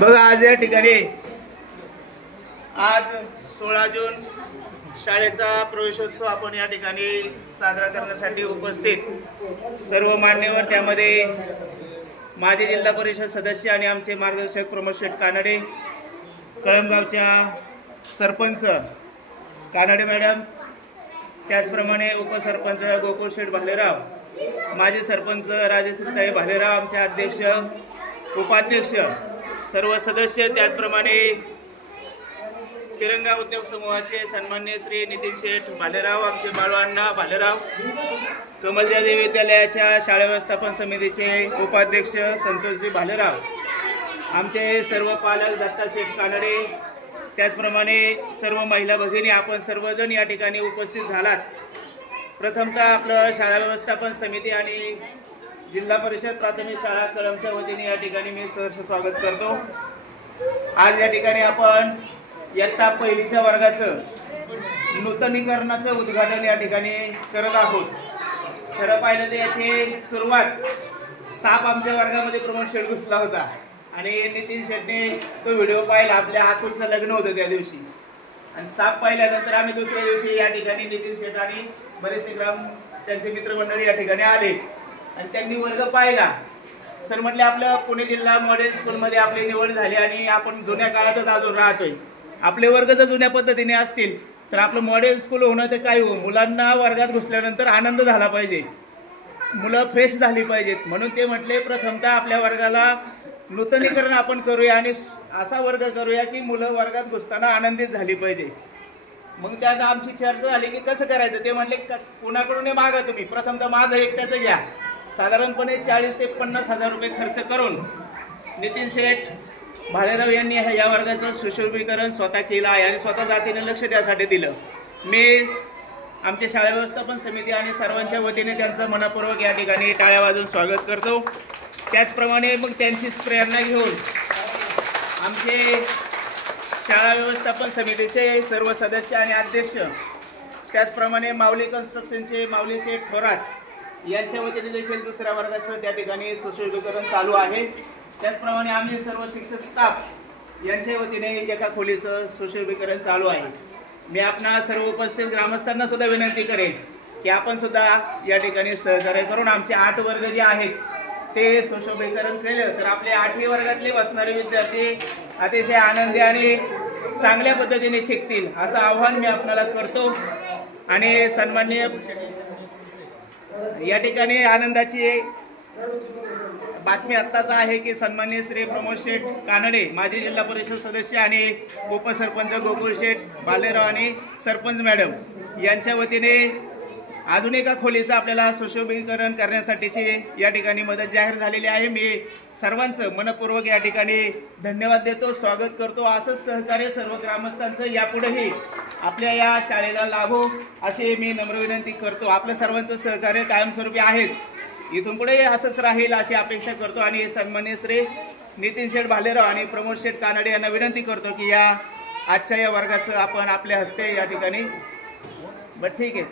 बघा आज या ठिकाणी आज 16 जून शाळेचा प्रवेशोत्सव आपण या ठिकाणी साजरा करण्यासाठी उपस्थित सर्व मान्यवर, त्यामध्ये माजी जिल्हा परिषद सदस्य आणि आमचे मार्गदर्शक प्रमोद शेठ कानडे, कळमगावच्या सरपंच कानडे मॅडम, त्याचप्रमाणे उपसरपंच गोकुळ शेठ भालेराव, माजी सरपंच राजेश्री भालेराव, आमचे अध्यक्ष उपाध्यक्ष सर्व सदस्य, त्याचप्रमाणे तिरंगा उद्योग समूहाचे सन्माननीय श्री नितीन शेठ भालेराव, आमचे बाळूअण्णा भालेराव, कमलजाजी विद्यालयाच्या शाळा व्यवस्थापन समितीचे उपाध्यक्ष संतोषजी भालेराव, आमचे सर्व पालक दत्ता शेठ कानडे, त्याचप्रमाणे सर्व महिला भगिनी, आपण सर्वजण या ठिकाणी उपस्थित झालात. प्रथमतः आपलं शाळा व्यवस्थापन समिती आणि जिल्हा परिषद प्राथमिक शाळा कळमच्या वतीने या ठिकाणी मी सहर्ष स्वागत करतो. आज या ठिकाणी आपण इयत्ता पहिलीच्या वर्गाचं नूतनीकरणाचं उद्घाटन या ठिकाणी करत आहोत. खरं पाहिलं तर याची सुरुवात साप आमच्या वर्गामध्ये प्रमोद शेठ घुसला होता आणि नितीन शेठने तो व्हिडिओ पाहिला. आपल्या आतूरचं लग्न होतं त्या दिवशी आणि साप पाहिल्यानंतर आम्ही दुसऱ्या दिवशी या ठिकाणी नितीन शेठ आणि बरेचसे ग्राम त्यांचे मित्रमंडळी या ठिकाणी आले आणि त्यांनी वर्ग पाहिला. सर म्हटले आपल्या पुणे जिल्हा मॉडेल स्कूलमध्ये आपली निवड झाली आणि आपण जुन्या काळातच अजून राहतोय. आपले वर्ग जर जुन्या पद्धतीने असतील तर आपलं मॉडेल स्कूल होणं ते काय हो, मुलांना वर्गात घुसल्यानंतर आनंद झाला पाहिजे, मुलं फ्रेश झाली पाहिजेत. म्हणून ते म्हटले प्रथमतः आपल्या वर्गाला नूतनीकरण आपण करूया आणि असा वर्ग करूया की मुलं वर्गात घुसताना आनंदित झाली पाहिजे. मग त्यात आमची चर्चा झाली की कसं करायचं. ते म्हटले कुणाकडून मागा तुम्ही, प्रथमतः माझं एकट्याचं घ्या. साधारणपणे 40 ते 50 हजार रुपये खर्च करून नितीन शेठ भालेराव यांनी या वर्गाचं सुशोभीकरण स्वतः केलं आहे आणि स्वतः जातीने लक्ष त्यासाठी दिलं. मी आमच्या शाळा व्यवस्थापन समिती आणि सर्वांच्या वतीने त्यांचं मनपूर्वक या ठिकाणी टाळ्या वाजवून स्वागत करतो. त्याचप्रमाणे मग त्यांचीच प्रेरणा घेऊन आमचे शाळा व्यवस्थापन समितीचे सर्व सदस्य आणि अध्यक्ष, त्याचप्रमाणे माऊली कन्स्ट्रक्शनचे माऊली शेठ थोरात यांच्या वतीने देखील दुसऱ्या वर्गाचं त्या ठिकाणी सुशोभीकरण चालू आहे. त्याचप्रमाणे आम्ही सर्व शिक्षक स्टाफ यांच्या वतीने एका खोलीचं सुशोभीकरण चालू आहे. मी आपणा सर्व उपस्थित ग्रामस्थांना सुद्धा विनंती करेन की आपण सुद्धा या ठिकाणी सहकार्य करून आमचे 8 वर्ग जे आहेत ते सुशोभीकरण केलं तर आपले 8वी वर्गातले बसणारे विद्यार्थी अतिशय आनंदी आणि चांगल्या पद्धतीने शिकतील असं आव्हान मी आपल्याला करतो। आणि सन्माननीय या ठिकाणी आनंदाची बातमी आत्ताच आहे की सन्माननीय श्री प्रमोद शेठ कानडे माजी जिल्हा परिषद सदस्य आणि उपसरपंच गोकुळ शेठ बालेराव आणि सरपंच मॅडम यांच्या वतीने अजून एका खोलीचं आपल्याला सुशोभीकरण करण्यासाठीची या ठिकाणी मदत जाहीर झालेली आहे। मी सर्वांचं मनपूर्वक या ठिकाणी धन्यवाद देतो, स्वागत करतो। असंच सहकार्य सर्व ग्रामस्थांचं यापुढेही आपल्या या शाळेला लाभो अशी मी नम्र विनंती करतो। आपलं सर्वांचं सहकार्य कायमस्वरूपी आहेच, इथून पुढे असंच राहील अशी अपेक्षा करतो। आणि सन्माननीय श्री नितीन शेठ भालेराव आणि प्रमोद शेठ कानडे यांना विनंती करतो की या आजच्या या वर्गाचं आपण आपल्या हस्ते या ठिकाणी ठीक आहे।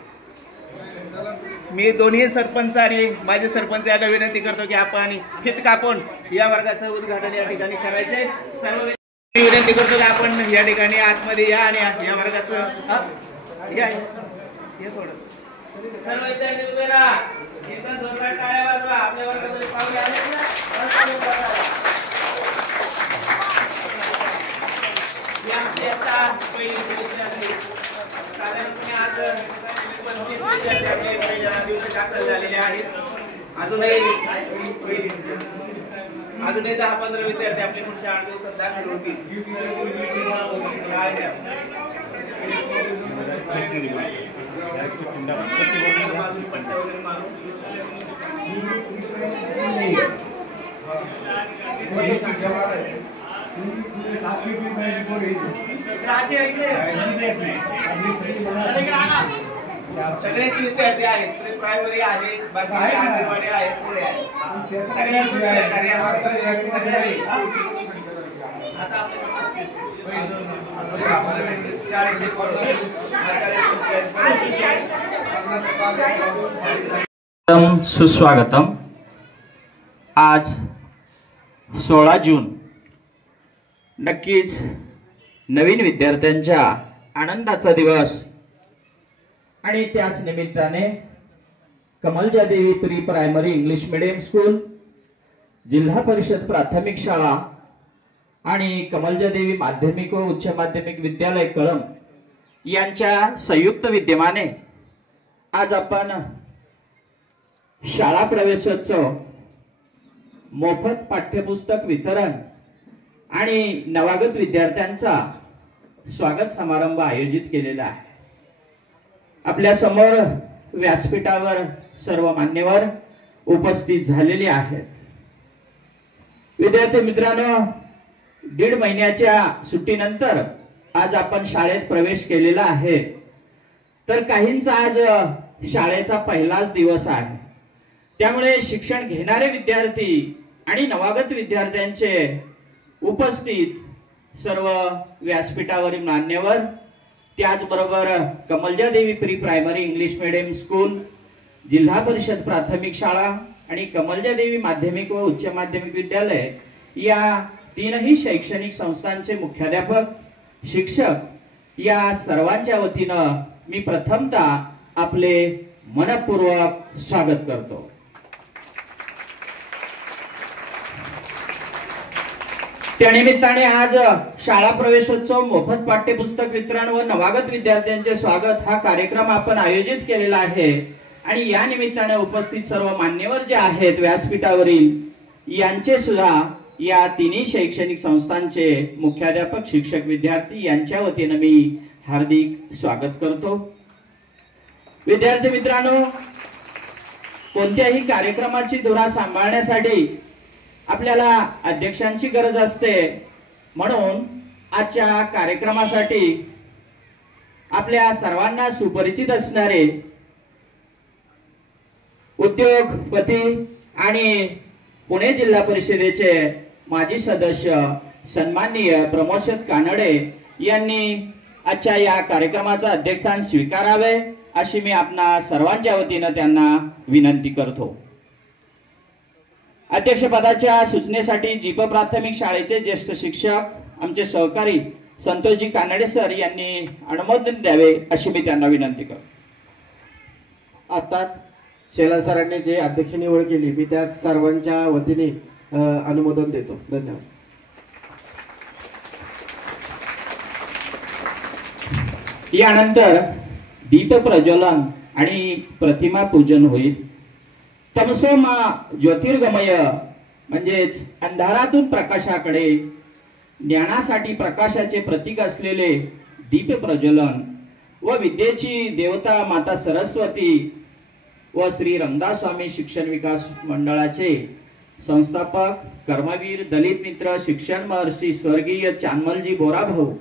मी दोन्ही सरपंच आणि माजी सरपंच यांना विनंती करतो की आपण फित कापून या वर्गाचं उद्घाटन या ठिकाणी करायचंय। सर्व विनंती करतो की आपण या ठिकाणी आतमध्ये या आणि या वर्गाचं या थोडं सर्व विद्यार्थी उभे राहा, एकदम जोरदार टाळ्या वाजवा। आपल्या वर्गामध्ये पाहुणे आले ना, साधारणपणे आज 35 विद्यार्थी पहिल्या दिवशी दाखल झालेले आहेत। अजूनही 10-15 विद्यार्थी आपले पुढच्या 8 दिवसात दाखल होतील। सगळेच विद्यार्थी आहेत, प्रायमरी आहे, बाकी अंगणवाडी आहे, पुढे आहे, सगळ्यांचं सहकार्य आता सुस्वागतम। आज 16 जून नक्कीच नवीन विद्यार्थ्यांच्या आनंदाचा दिवस आणि त्याच निमित्ताने कमलजा देवी pre primary English medium school, जिल्हा परिषद प्राथमिक शाळा आणि कमलजा देवी माध्यमिक व उच्च माध्यमिक विद्यालय कळंब यांच्या संयुक्त विद्यमाने आज आपण शाळा प्रवेशोत्सव, मोफत पाठ्यपुस्तक वितरण आणि नवागत विद्यार्थ्यांचा स्वागत समारंभ आयोजित केलेला आहे। आपल्या समोर व्यासपीठावर सर्व मान्यवर उपस्थित झालेले आहेत। विद्यार्थी मित्रांनो, 1.5 महिन्याच्या सुट्टीनंतर आज आपण शाळेत प्रवेश केलेला आहे। तर काहींचा आज शाळेचा पहिलाच दिवस आहे, त्यामुळे शिक्षण घेणारे विद्यार्थी आणि नवागत विद्यार्थ्यांचे उपस्थित सर्व व्यासपीठावरील मान्यवर, त्याचबरोबर कमलजा देवी pre primary English medium school, जिल्हा परिषद प्राथमिक शाळा आणि कमलजा देवी माध्यमिक व उच्च माध्यमिक विद्यालय या तीनही शैक्षणिक संस्थांचे मुख्याध्यापक, शिक्षक या सर्वांच्या वतीनं मी प्रथमतः आपले मनपूर्वक स्वागत करतो। त्यानिमित्ताने आज शाळा प्रवेशोत्सव, मोफत पाठ्यपुस्तक वितरण व नवागत विद्यार्थ्यांचे स्वागत हा कार्यक्रम आपण आयोजित केलेला आहे। आणि या निमित्ताने उपस्थित सर्व मान्यवर जे आहेत व्यासपीठावरील, यांचे सुद्धा या तिन्ही शैक्षणिक संस्थांचे मुख्याध्यापक, शिक्षक, विद्यार्थी यांच्या वतीने मी हार्दिक स्वागत करतो। विद्यार्थी मित्रांनो, कोणत्याही कार्यक्रमाची धुरा सांभाळण्यासाठी आपल्याला अध्यक्षांची गरज असते, म्हणून आजच्या कार्यक्रमासाठी आपल्या सर्वांना सुपरिचित असणारे उद्योगपती आणि पुणे जिल्हा परिषदेचे माजी सदस्य सन्माननीय प्रमोद कानडे यांनी आजच्या या कार्यक्रमाचा अध्यक्षस्थान स्वीकारावे अशी मी आपणा सर्वांच्या वतीने त्यांना विनंती करतो। अध्यक्षपदाच्या सूचनेसाठी जीप प्राथमिक शाळेचे ज्येष्ठ शिक्षक आमचे सहकारी संतोषजी कानडे सर यांनी अनुमोदन द्यावे अशी मी त्यांना विनंती करतो। आताच शेला सरांनी जे अध्यक्ष निवड केली मी त्या सर्वांच्या वतीने अनुमोदन देतो. धन्यवाद. यानंतर दीप प्रज्वलन आणि प्रतिमा पूजन होईल. तमसो मा ज्योतिर्गमय म्हणजेच अंधारातून प्रकाशाकडे ज्ञानासाठी प्रकाशाचे प्रतीक असलेले दीप प्रज्वलन व विद्येची देवता माता सरस्वती व श्री रामदास स्वामी शिक्षण विकास मंडळाचे संस्थापक कर्मवीर दलित मित्र शिक्षण महर्षी स्वर्गीय चांदमलजी बोराभाऊ,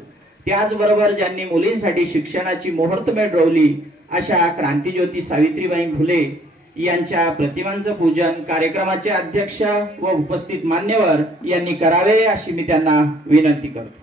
त्याचबरोबर ज्यांनी मुलींसाठी शिक्षणाची मुहूर्तमेढ रोवली अशा क्रांतिज्योती सावित्रीबाई फुले यांच्या प्रतिमांचं पूजन कार्यक्रमाचे अध्यक्ष व उपस्थित मान्यवर यांनी करावे अशी मी त्यांना विनंती करतो.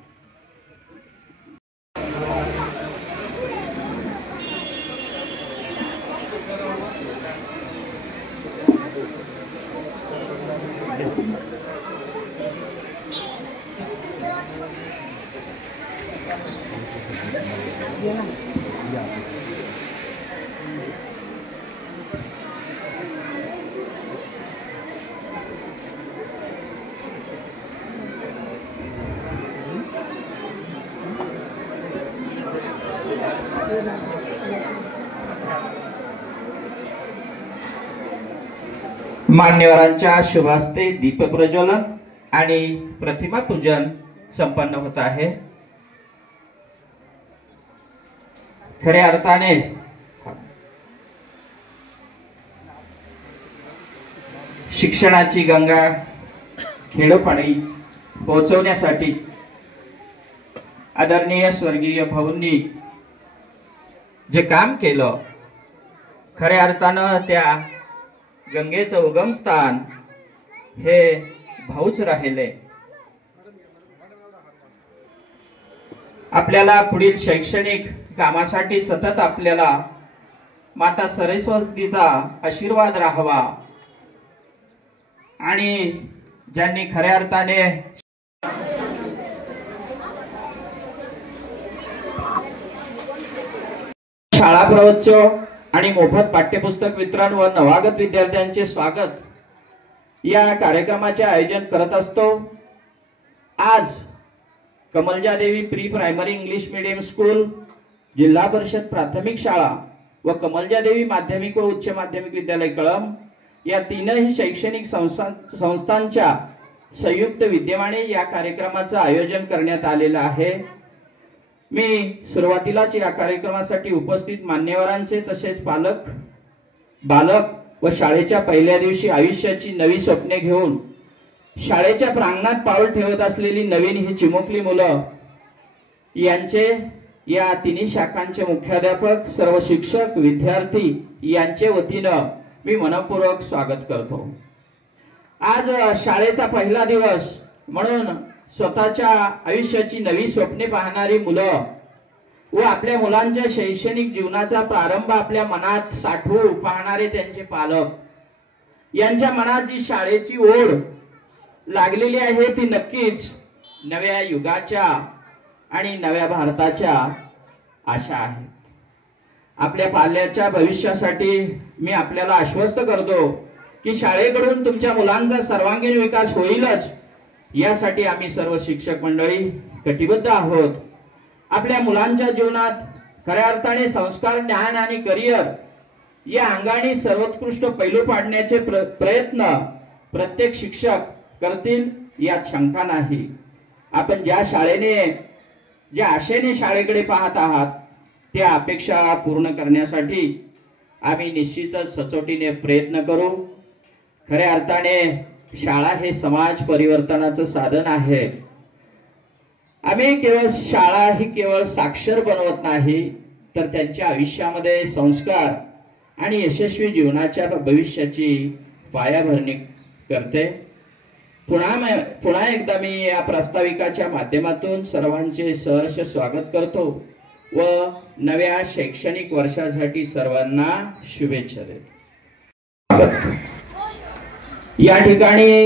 मान्यवरांच्या शुभ हस्ते दीप प्रज्वलन आणि प्रतिमा पूजन संपन्न होत आहे. खऱ्या अर्थाने शिक्षणाची गंगा खेडोपाडी पोहोचवण्यासाठी आदरणीय स्वर्गीय भाऊंनी जे काम केलं, खऱ्या अर्थानं त्या गंगेचं उगमस्थान हे भाऊच राहिले. आपल्याला पुढील शैक्षणिक कामासाठी सतत आपल्याला माता सरस्वतीचा आशीर्वाद राहावा आणि ज्यांनी खऱ्या अर्थाने शाळा प्रवचो आणि मोफत पाठ्यपुस्तक वितरण व नवागत विद्यार्थ्यांचे स्वागत या कार्यक्रमाचे आयोजन करत असतो. आज Kamaljadevi pre primary English medium school, जिल्हा परिषद प्राथमिक शाळा व कमलजादेवी माध्यमिक व उच्च माध्यमिक विद्यालय कळंब या तीनही शैक्षणिक संस्थांच्या संयुक्त विद्यमाने या कार्यक्रमाचं आयोजन करण्यात आलेलं आहे. मी सुरुवातीलाच या कार्यक्रमासाठी उपस्थित मान्यवरांचे तसेच पालक, बालक व शाळेच्या पहिल्या दिवशी आयुष्याची नवी स्वप्ने घेऊन शाळेच्या प्रांगणात पाऊल ठेवत असलेली नवीन ही चिमुकली मुलं यांचे, या तिन्ही शाखांचे मुख्याध्यापक, सर्व शिक्षक, विद्यार्थी यांचे वतीनं मी मनपूर्वक स्वागत करतो. आज शाळेचा पहिला दिवस म्हणून स्वतःच्या आयुष्याची नवी स्वप्ने पाहणारी मुलं व आपल्या मुलांच्या शैक्षणिक जीवनाचा प्रारंभ आपल्या मनात साठवू पाहणारे त्यांचे पालक यांच्या मनात जी शाळेची ओढ लागलेली आहे ती नक्कीच नव्या युगाच्या आणि नव्या भारताच्या आशा आहेत. आपल्या पाल्याच्या भविष्यासाठी मी आपल्याला आश्वस्त करतो की शाळेकडून तुमच्या मुलांचा सर्वांगीण विकास होईलच, यासाठी आम्ही सर्व शिक्षक मंडळी कटिबद्ध आहोत. आपल्या मुलांच्या जीवनात खऱ्या अर्थाने संस्कार, ज्ञान आणि करिअर या अंगाने सर्वोत्कृष्ट पैलू पाडण्याचे प्रयत्न प्रत्येक शिक्षक करतील यात शंका नाही. आपण ज्या आशेने शाळेकडे पाहत आहात त्या अपेक्षा पूर्ण करण्यासाठी आम्ही निश्चितच सचोटीने प्रयत्न करू. खऱ्या अर्थाने शाळा हे समाज परिवर्तनाचं साधन आहे. आम्ही शाळा ही केवळ साक्षर बनवत नाही तर त्यांच्या आयुष्यामध्ये संस्कार आणि यशस्वी जीवनाच्या भविष्याची पायाभरणी करते. पुन्हा एकदा मी या प्रास्ताविकाच्या माध्यमातून सर्वांचे सहर्ष स्वागत करतो व नव्या शैक्षणिक वर्षासाठी सर्वांना शुभेच्छा देतो. या ठिकाणी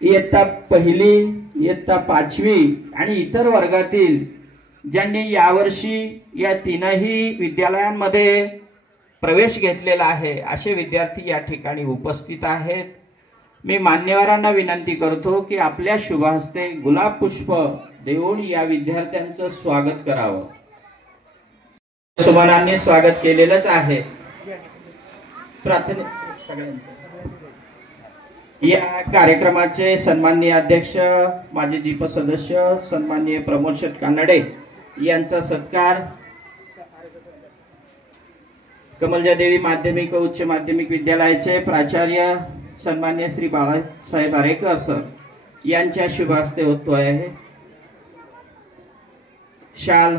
इयत्ता पहिली, इयत्ता पाचवी आणि इतर वर्गातील ज्यांनी यावर्षी या तीनही विद्यालयांमध्ये प्रवेश घेतलेला आहे असे विद्यार्थी या ठिकाणी उपस्थित आहेत. मी मान्यवरांना विनंती करतो की आपल्या शुभ हस्ते गुलाब पुष्प देऊन या विद्यार्थ्यांचं स्वागत करावं. सुमनांनी स्वागत केलेलंच आहे. या कार्यक्रमाचे सन्माननीय अध्यक्ष, माजी जीप सदस्य सन्माननीय प्रमोद शेठ कानडे यांचा सत्कार कमलजादेवी माध्यमिक व उच्च माध्यमिक विद्यालयाचे प्राचार्य सन्माननीय श्री बाळासाहेब आरेकर सर यांच्या शुभ हस्ते होतो आहे. शाल,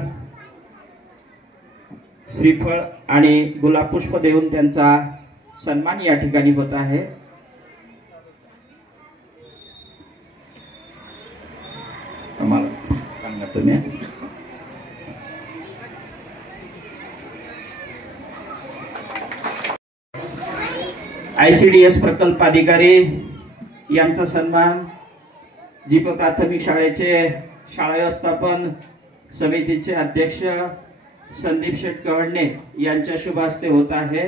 श्रीफळ आणि गुलाब पुष्प देऊन त्यांचा सन्मान या ठिकाणी होत आहे. आम्हाला सांगा तुम्ही. ICDS प्रकल्प अधिकारी यांचा सन्मान जीप प्राथमिक शाळेचे शाळा व्यवस्थापन समितीचे अध्यक्ष संदीप शेठ कवडणे यांच्या शुभ हस्ते होत आहे.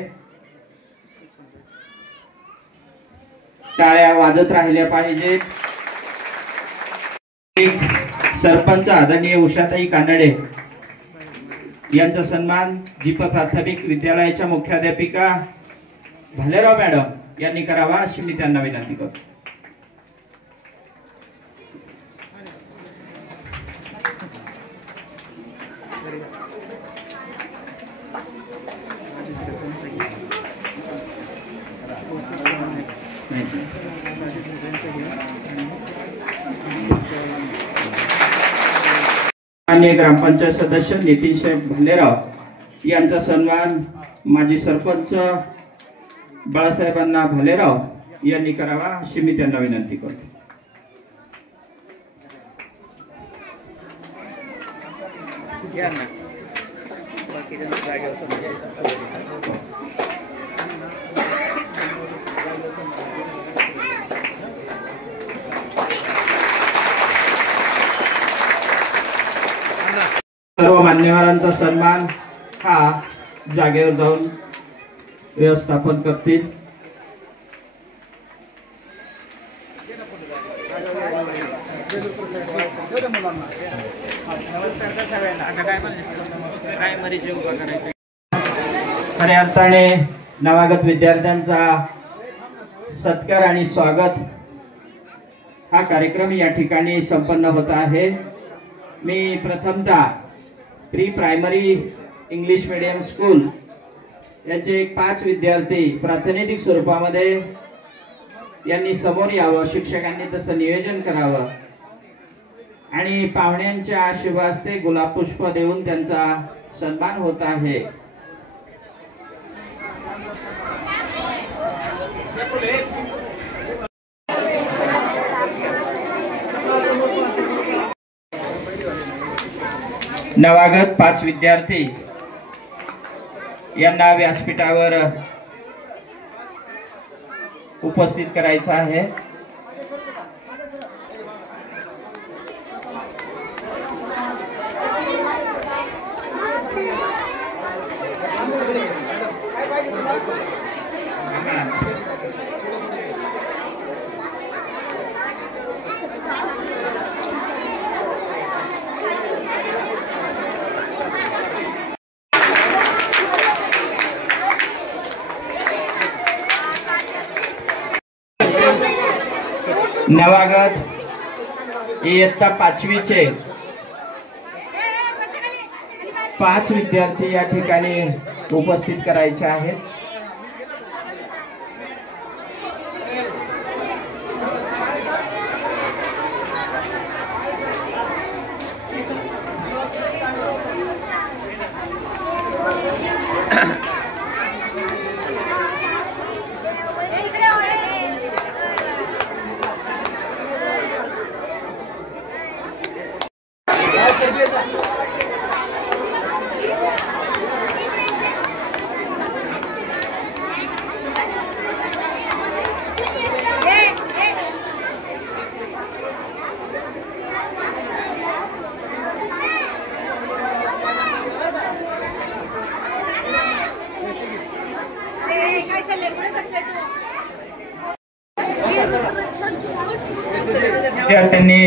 टाळ्या वाजत राहिल्या पाहिजेत. सरपंच आदरणीय उषाताई कानडे यांचा सन्मान जीप प्राथमिक विद्यालयाच्या मुख्याध्यापिका भालेराव मॅडम यांनी करावा अशी मी त्यांना विनंती करतो. माननीय ग्रामपंचायत सदस्य नितीन साहेब भालेराव यांचा सन्मान माजी सरपंच बाळासाहेबांना भालेराव यांनी करावा अशी मी त्यांना विनंती करतो. सर्व मान्यवरांचा सन्मान हा जागेवर जाऊन व्यवस्थापन करतील. खऱ्या अर्थाने नवागत विद्यार्थ्यांचा सत्कार आणि स्वागत हा कार्यक्रम या ठिकाणी संपन्न होत आहे. मी प्रथमतः pre primary English medium school यांचे 5 विद्यार्थी प्रातिनिधिक स्वरूपामध्ये यांनी समोर यावं, शिक्षकांनी तसं नियोजन करावं आणि पाहुण्यांच्या शुभ हस्ते गुलाब पुष्प देऊन त्यांचा सन्मान होत आहे. नवागत 5 विद्यार्थी यांना व्यासपीठावर उपस्थित करायचं आहे. नवागत इयत्ता 5वीचे 5 विद्यार्थी या ठिकाणी उपस्थित करायचे आहेत. विद्यार्थ्यांनी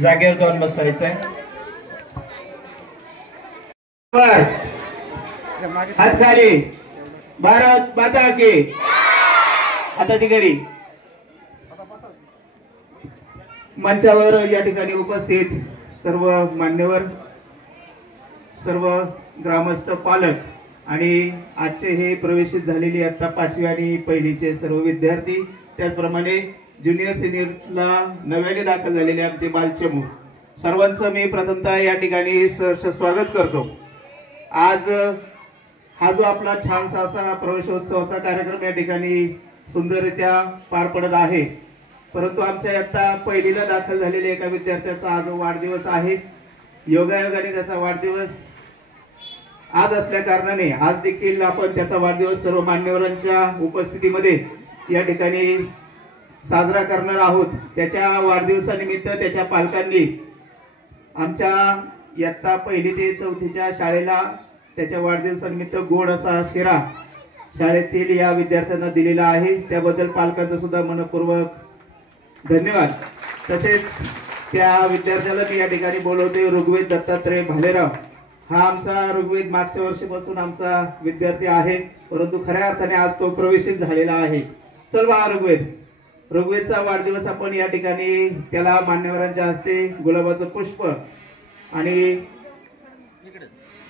जागेवर जाऊन बसायचंय. हात खाली. भारत माता की. आता ती घडी. मंचावर या ठिकाणी उपस्थित सर्व मान्यवर, सर्व ग्रामस्थ, पालक आणि आजचे हे प्रवेशित झालेली आता 5वी आणि 1लीचे सर्व विद्यार्थी, त्याचप्रमाणे ज्युनियर सिनियरला नव्याने दाखल झालेले आमचे बालचमू, सर्वांचं मी प्रथमतः या ठिकाणी सहर्ष स्वागत करतो. आज हा जो आपला छानसा असा प्रवेशोत्सवाचा कार्यक्रम या ठिकाणी सुंदररित्या पार पडत आहे, परंतु आमच्या इयत्ता 1लीला दाखल झालेल्या एका विद्यार्थ्याचा आज वाढदिवस आहे. योगायोगाने त्याचा वाढदिवस आज असल्या कारणाने आज देखील आपण त्याचा वाढदिवस सर्व मान्यवरांच्या उपस्थितीमध्ये या ठिकाणी साजरा करणार आहोत. त्याच्या वाढदिवसानिमित्त त्याच्या पालकांनी आमच्या इयत्ता 1ली ते 4थीच्या शाळेला त्याच्या वाढदिवसानिमित्त गोड असा शिरा शाळेतील या विद्यार्थ्यांना दिलेला आहे. त्याबद्दल पालकांचा सुद्धा मनपूर्वक धन्यवाद. तसेच त्या विद्यार्थ्याला मी या ठिकाणी बोलवते ऋग्वेद दत्तात्रय भालेराव. हा आमचा ऋग्वेद मागच्या वर्षीपासून आमचा विद्यार्थी आहे, परंतु खऱ्या अर्थाने आज तो प्रवेशित झालेला आहे. चल बा ऋग्वेदचा वाढदिवस आपण या ठिकाणी त्याला मान्यवरांच्या हस्ते गुलाबाचं पुष्प आणि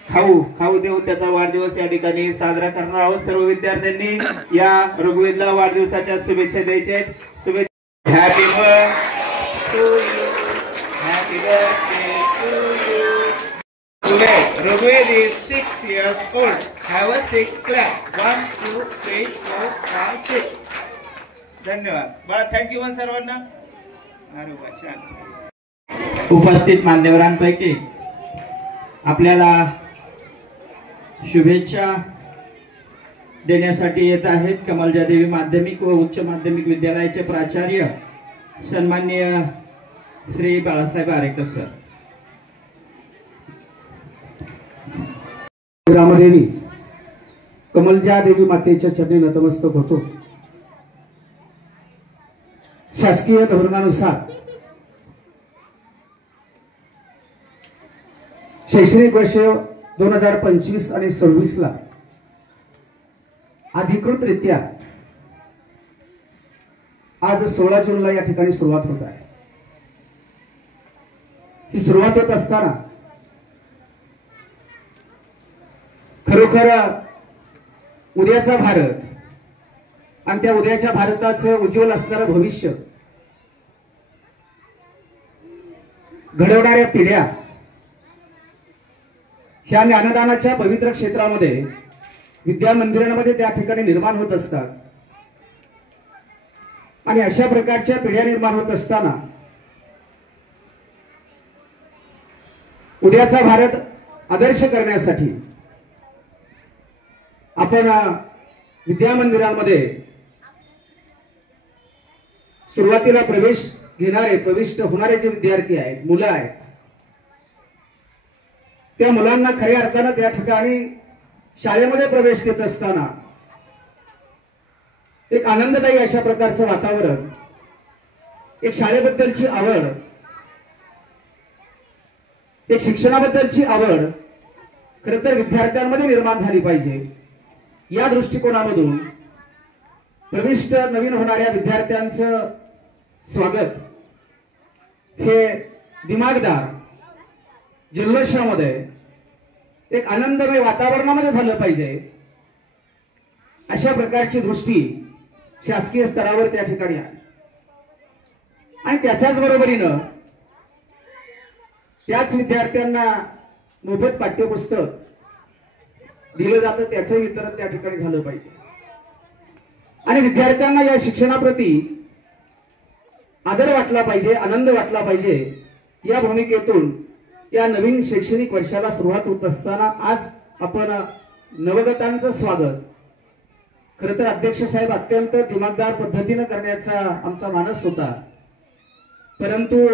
खाऊ देऊन त्याचा वाढदिवस या ठिकाणी साजरा करणार आहोत. सर्व विद्यार्थ्यांनी या ऋग्वेदला वाढदिवसाच्या शुभेच्छा द्यायच्या आहेत. शुभेच्छा. Happy birthday to you. Happy birthday to you. Today, Rugved is 6 years old. Have a 6 clap. 1, 2, 3, 4, 5, 6. धन्यवाद. बळा थँक्यू वन सर्वांना. अरे वा छान. उपस्थित मान्यवरांपैकी आपल्याला शुभेच्छा देण्यासाठी येत आहेत कमलजादेवी माध्यमिक व उच्च माध्यमिक विद्यालयाचे प्राचार्य सन्माननीय श्री बाळासाहेब आरेकर सर. ग्रामदेवी कमलजा देवी मातेच्या चरणी नतमस्तक होतो. शासकीय धोरणानुसार शैक्षणिक वर्ष 2025 आणि 26 ला अधिकृतरित्या आज 16 जूनला या ठिकाणी सुरुवात होत आहे. ही सुरुवात होत असताना खरोखर उद्याचा भारत आणि त्या उद्याच्या भारताचं उज्ज्वल असणारं भविष्य घडवणाऱ्या पिढ्या ह्या ज्ञानदानाच्या पवित्र क्षेत्रामध्ये विद्या मंदिरांमध्ये त्या ठिकाणी निर्माण होत असतात. आणि अशा प्रकारच्या पिढ्या निर्माण होत असताना उद्याचा भारत आदर्श करण्यासाठी आपण विद्या मंदिरांमध्ये सुरुवातीला प्रवेश घेणारे प्रविष्ट होणारे जे विद्यार्थी आहेत, मुलं आहेत, त्या मुलांना खऱ्या अर्थानं त्या ठिकाणी शाळेमध्ये प्रवेश देत असताना एक आनंददायी अशा प्रकारचं वातावरण, एक शाळेबद्दलची आवड, एक शिक्षणाबद्दलची आवड खरं तर विद्यार्थ्यांमध्ये निर्माण झाली पाहिजे. या दृष्टिकोनामधून प्रविष्ट नवीन होणाऱ्या विद्यार्थ्यांचं स्वागत हे दिमागदार जल्लोषामध्ये एक आनंदमय वातावरणामध्ये झालं पाहिजे. अशा प्रकारची दृष्टी शासकीय स्तरावर त्या ठिकाणी आहे. आणि त्याच्याच बरोबरीनं त्याच विद्यार्थ्यांना मोफत पाठ्यपुस्तक दिलं जातं, त्याचं वितरण त्या ठिकाणी झालं पाहिजे. आणि विद्यार्थ्यांना या शिक्षणाप्रती आदर वाटला पाहिजे, आनंद वाटला पाहिजे. या भूमिकेतून या नवीन शैक्षणिक वर्षाला सुरुवात होत असताना आज आपण नवगतांचं स्वागत खरं तर अध्यक्ष साहेब अत्यंत दिमागदार पद्धतीनं करण्याचा आमचा मानस होता, परंतु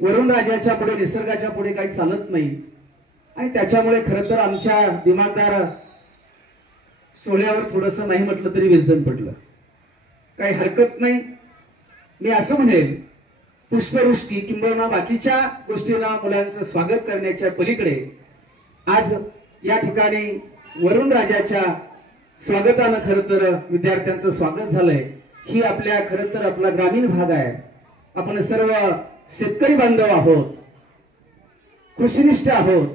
वरुण राजाच्या पुढे निसर्गाच्या पुढे काही चालत नाही. आणि त्याच्यामुळे खरं तर आमच्या दिमागदार सोहळ्यावर थोडस नाही म्हटलं तरी व्यसन पडलं, काही हरकत नाही. मी असं म्हणेल, पुष्पवृष्टी किंबहुना बाकीच्या गोष्टींना मुलांचं स्वागत करण्याच्या पलीकडे आज या ठिकाणी वरुण राजाच्या स्वागतानं खरं तर विद्यार्थ्यांचं स्वागत झालंय. ही आपल्या खरं तर आपला ग्रामीण भाग आहे. आपण सर्व शेतकरी बांधव आहोत, कृषीनिष्ठ आहोत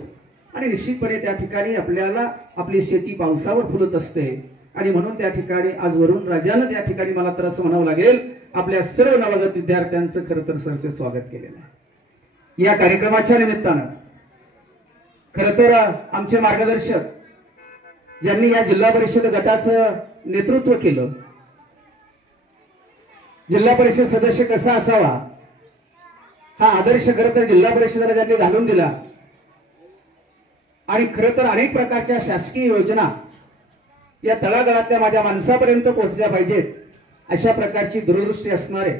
आणि निश्चितपणे त्या ठिकाणी आपल्याला आपली शेती पावसावर फुलत असते आणि म्हणून त्या ठिकाणी आज वरुण राजानं त्या ठिकाणी मला तर असं म्हणावं लागेल आपल्या सर्व नवागत विद्यार्थ्यांचं खरं तर सरसे स्वागत केलेलं आहे. या कार्यक्रमाच्या निमित्तानं खरं तर आमचे मार्गदर्शक ज्यांनी या जिल्हा परिषद गटाचं नेतृत्व केलं, जिल्हा परिषद सदस्य कसा असावा हा आदर्श खरं तर जिल्हा परिषदेला ज्यांनी घालून दिला आणि खरं तर अनेक प्रकारच्या शासकीय योजना या तळागाळातल्या माझ्या माणसापर्यंत पोहोचल्या पाहिजेत अशा प्रकारची दूरदृष्टी असणारे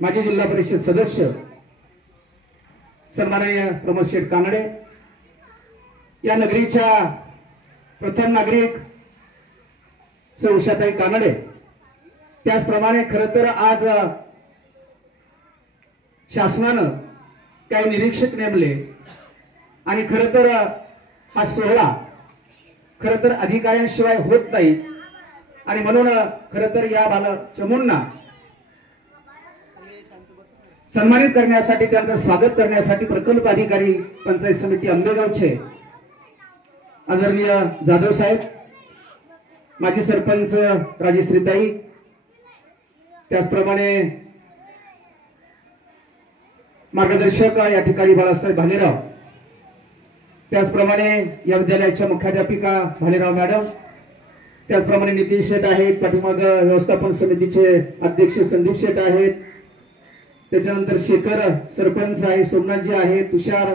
माझे जिल्हा परिषद सदस्य सन्माननीय प्रमोद शेठ कानडे, या नगरीच्या प्रथम नागरिक सौ उषाताई कानडे, त्याचप्रमाणे खरं तर आज शासनानं काही निरीक्षक नेमले आणि खरं तर हा सोहळा खरं तर अधिकाऱ्यांशिवाय होत नाही आणि म्हणून खरं तर या बालचमूंना सन्मानित करण्यासाठी, त्यांचं स्वागत करण्यासाठी प्रकल्प अधिकारी पंचायत समिती आंबेगावचे आदरणीय जाधव साहेब, माजी सरपंच राजेश्रीताई, त्याचप्रमाणे मार्गदर्शक या ठिकाणी बाळासाहेब भालेराव, त्याचप्रमाणे या विद्यालयाच्या मुख्याध्यापिका भालेराव मॅडम, त्याचप्रमाणे नितीन शेठ आहेत, पाठीमाग व्यवस्थापन समितीचे अध्यक्ष संदीप शेठ आहेत, त्याच्यानंतर शेखर सरपंच आहे, सोमनाथजी आहे, तुषार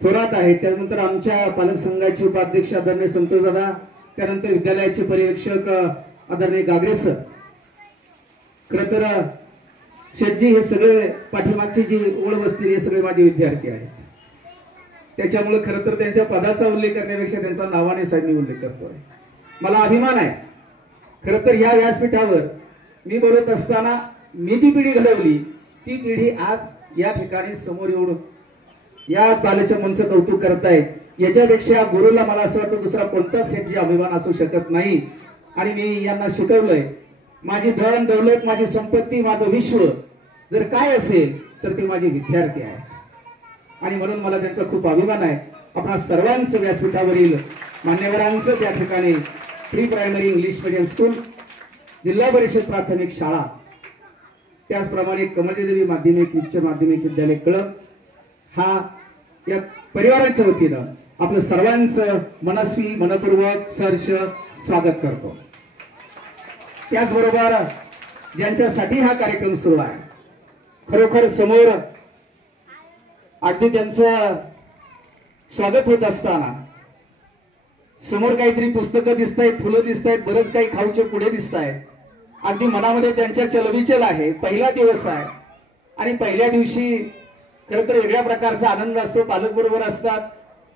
थोरात आहेत, त्यानंतर आमच्या पालक संघाचे उपाध्यक्ष आदरणीय संतोष दादा, त्यानंतर विद्यालयाचे पर्यवेक्षक आदरणीय गागरे सर. खरं तर शेठजी हे सगळे पाठीमागची जी ओळ बसलेली हे सगळे माझे विद्यार्थी आहेत. त्याच्यामुळे खरं तर त्यांच्या पदाचा उल्लेख करण्यापेक्षा त्यांचा नावाने साहेब मी उल्लेख करतोय. मला अभिमान आहे खरं तर या व्यासपीठावर मी बोलत असताना मी जी पिढी घडवली ती पिढी आज या ठिकाणी समोर येऊन या बालचमूंचं कौतुक करतायत. याच्यापेक्षा गुरुला मला असं वाटतं दुसरा कोणताच शेठजी अभिमान असू शकत नाही. आणि मी यांना शिकवलंय, माझी धन दौलत, माझी संपत्ती, माझं विश्व जर काय असेल तर ते माझे विद्यार्थी आहेत आणि म्हणून मला त्यांचा खूप अभिमान आहे. आपणा सर्वांचं व्यासपीठावरील मान्यवरांचं त्या ठिकाणी pre primary English medium school, जिल्हा परिषद प्राथमिक शाळा, त्याचप्रमाणे कमलदेवी माध्यमिक उच्च माध्यमिक विद्यालय कळंब हा या परिवाराच्या वतीनं आपलं सर्वांचं मनस्वी मनपूर्वक सहर्ष स्वागत करतो. त्याचबरोबर ज्यांच्यासाठी हा कार्यक्रम सुरू आहे, खरोखर समोर अगदी त्यांचं स्वागत होत असताना समोर काहीतरी पुस्तकं दिसत आहेत, फुलं दिसत आहेत, बरंच काही खाऊचे पुढे दिसत आहेत. अगदी मनामध्ये त्यांच्या चलबिचल आहे. पहिला दिवस आहे आणि पहिल्या दिवशी खरं तर वेगळ्या प्रकारचा आनंद असतो. पालक बरोबर असतात,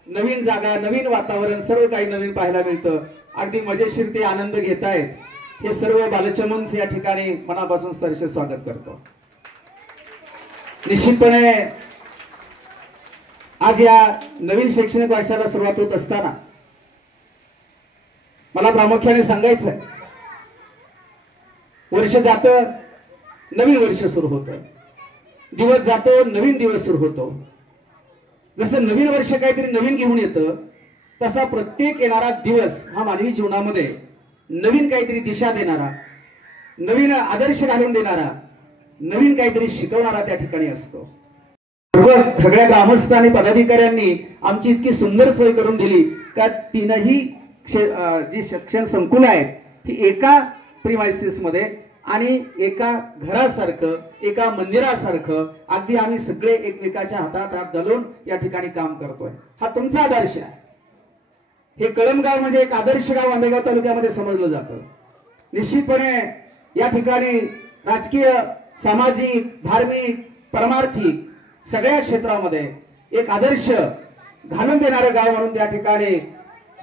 नवीन जागा, नवीन वातावरण, सर्व काही नवीन पाहायला मिळतं. अगदी मजेशीर ते आनंद घेत आहेत. हे सर्व बालचमूंचे या ठिकाणी मनापासून सहर्ष स्वागत करतो. निश्चितपणे आज या नवीन शैक्षणिक वर्षाला सुरुवात होत असताना मला प्रामुख्याने सांगायचं आहे, वर्ष जातं, नवीन वर्ष सुरू होतं, दिवस जातो, नवीन दिवस सुरू होतो. जसं नवीन वर्ष काहीतरी नवीन घेऊन येतं तसा प्रत्येक येणारा दिवस हा मानवी जीवनामध्ये नवीन काहीतरी दिशा देणारा, नवीन आदर्श घालून देणारा, नवीन काहीतरी शिकवणारा त्या ठिकाणी असतो. सगळ्या ग्रामस्थ आणि पदाधिकाऱ्यांनी आमची इतकी सुंदर सोय करून दिली का तीनही जी शिक्षण संकुल आहेत ती एका प्रिमायसिस मध्ये आणि एका घरासारखं, एका मंदिरासारखं अगदी आम्ही सगळे एकमेकाच्या हातात हात घालून या ठिकाणी काम करतोय. हा तुमचा आदर्श आहे. हे कळंबगाव म्हणजे एक आदर्श गाव आंबेगाव तालुक्यामध्ये समजलं जातं. निश्चितपणे या ठिकाणी राजकीय, सामाजिक, धार्मिक, परमार्थिक सगळ्या क्षेत्रामध्ये एक आदर्श घालून देणारं गाव म्हणून त्या ठिकाणी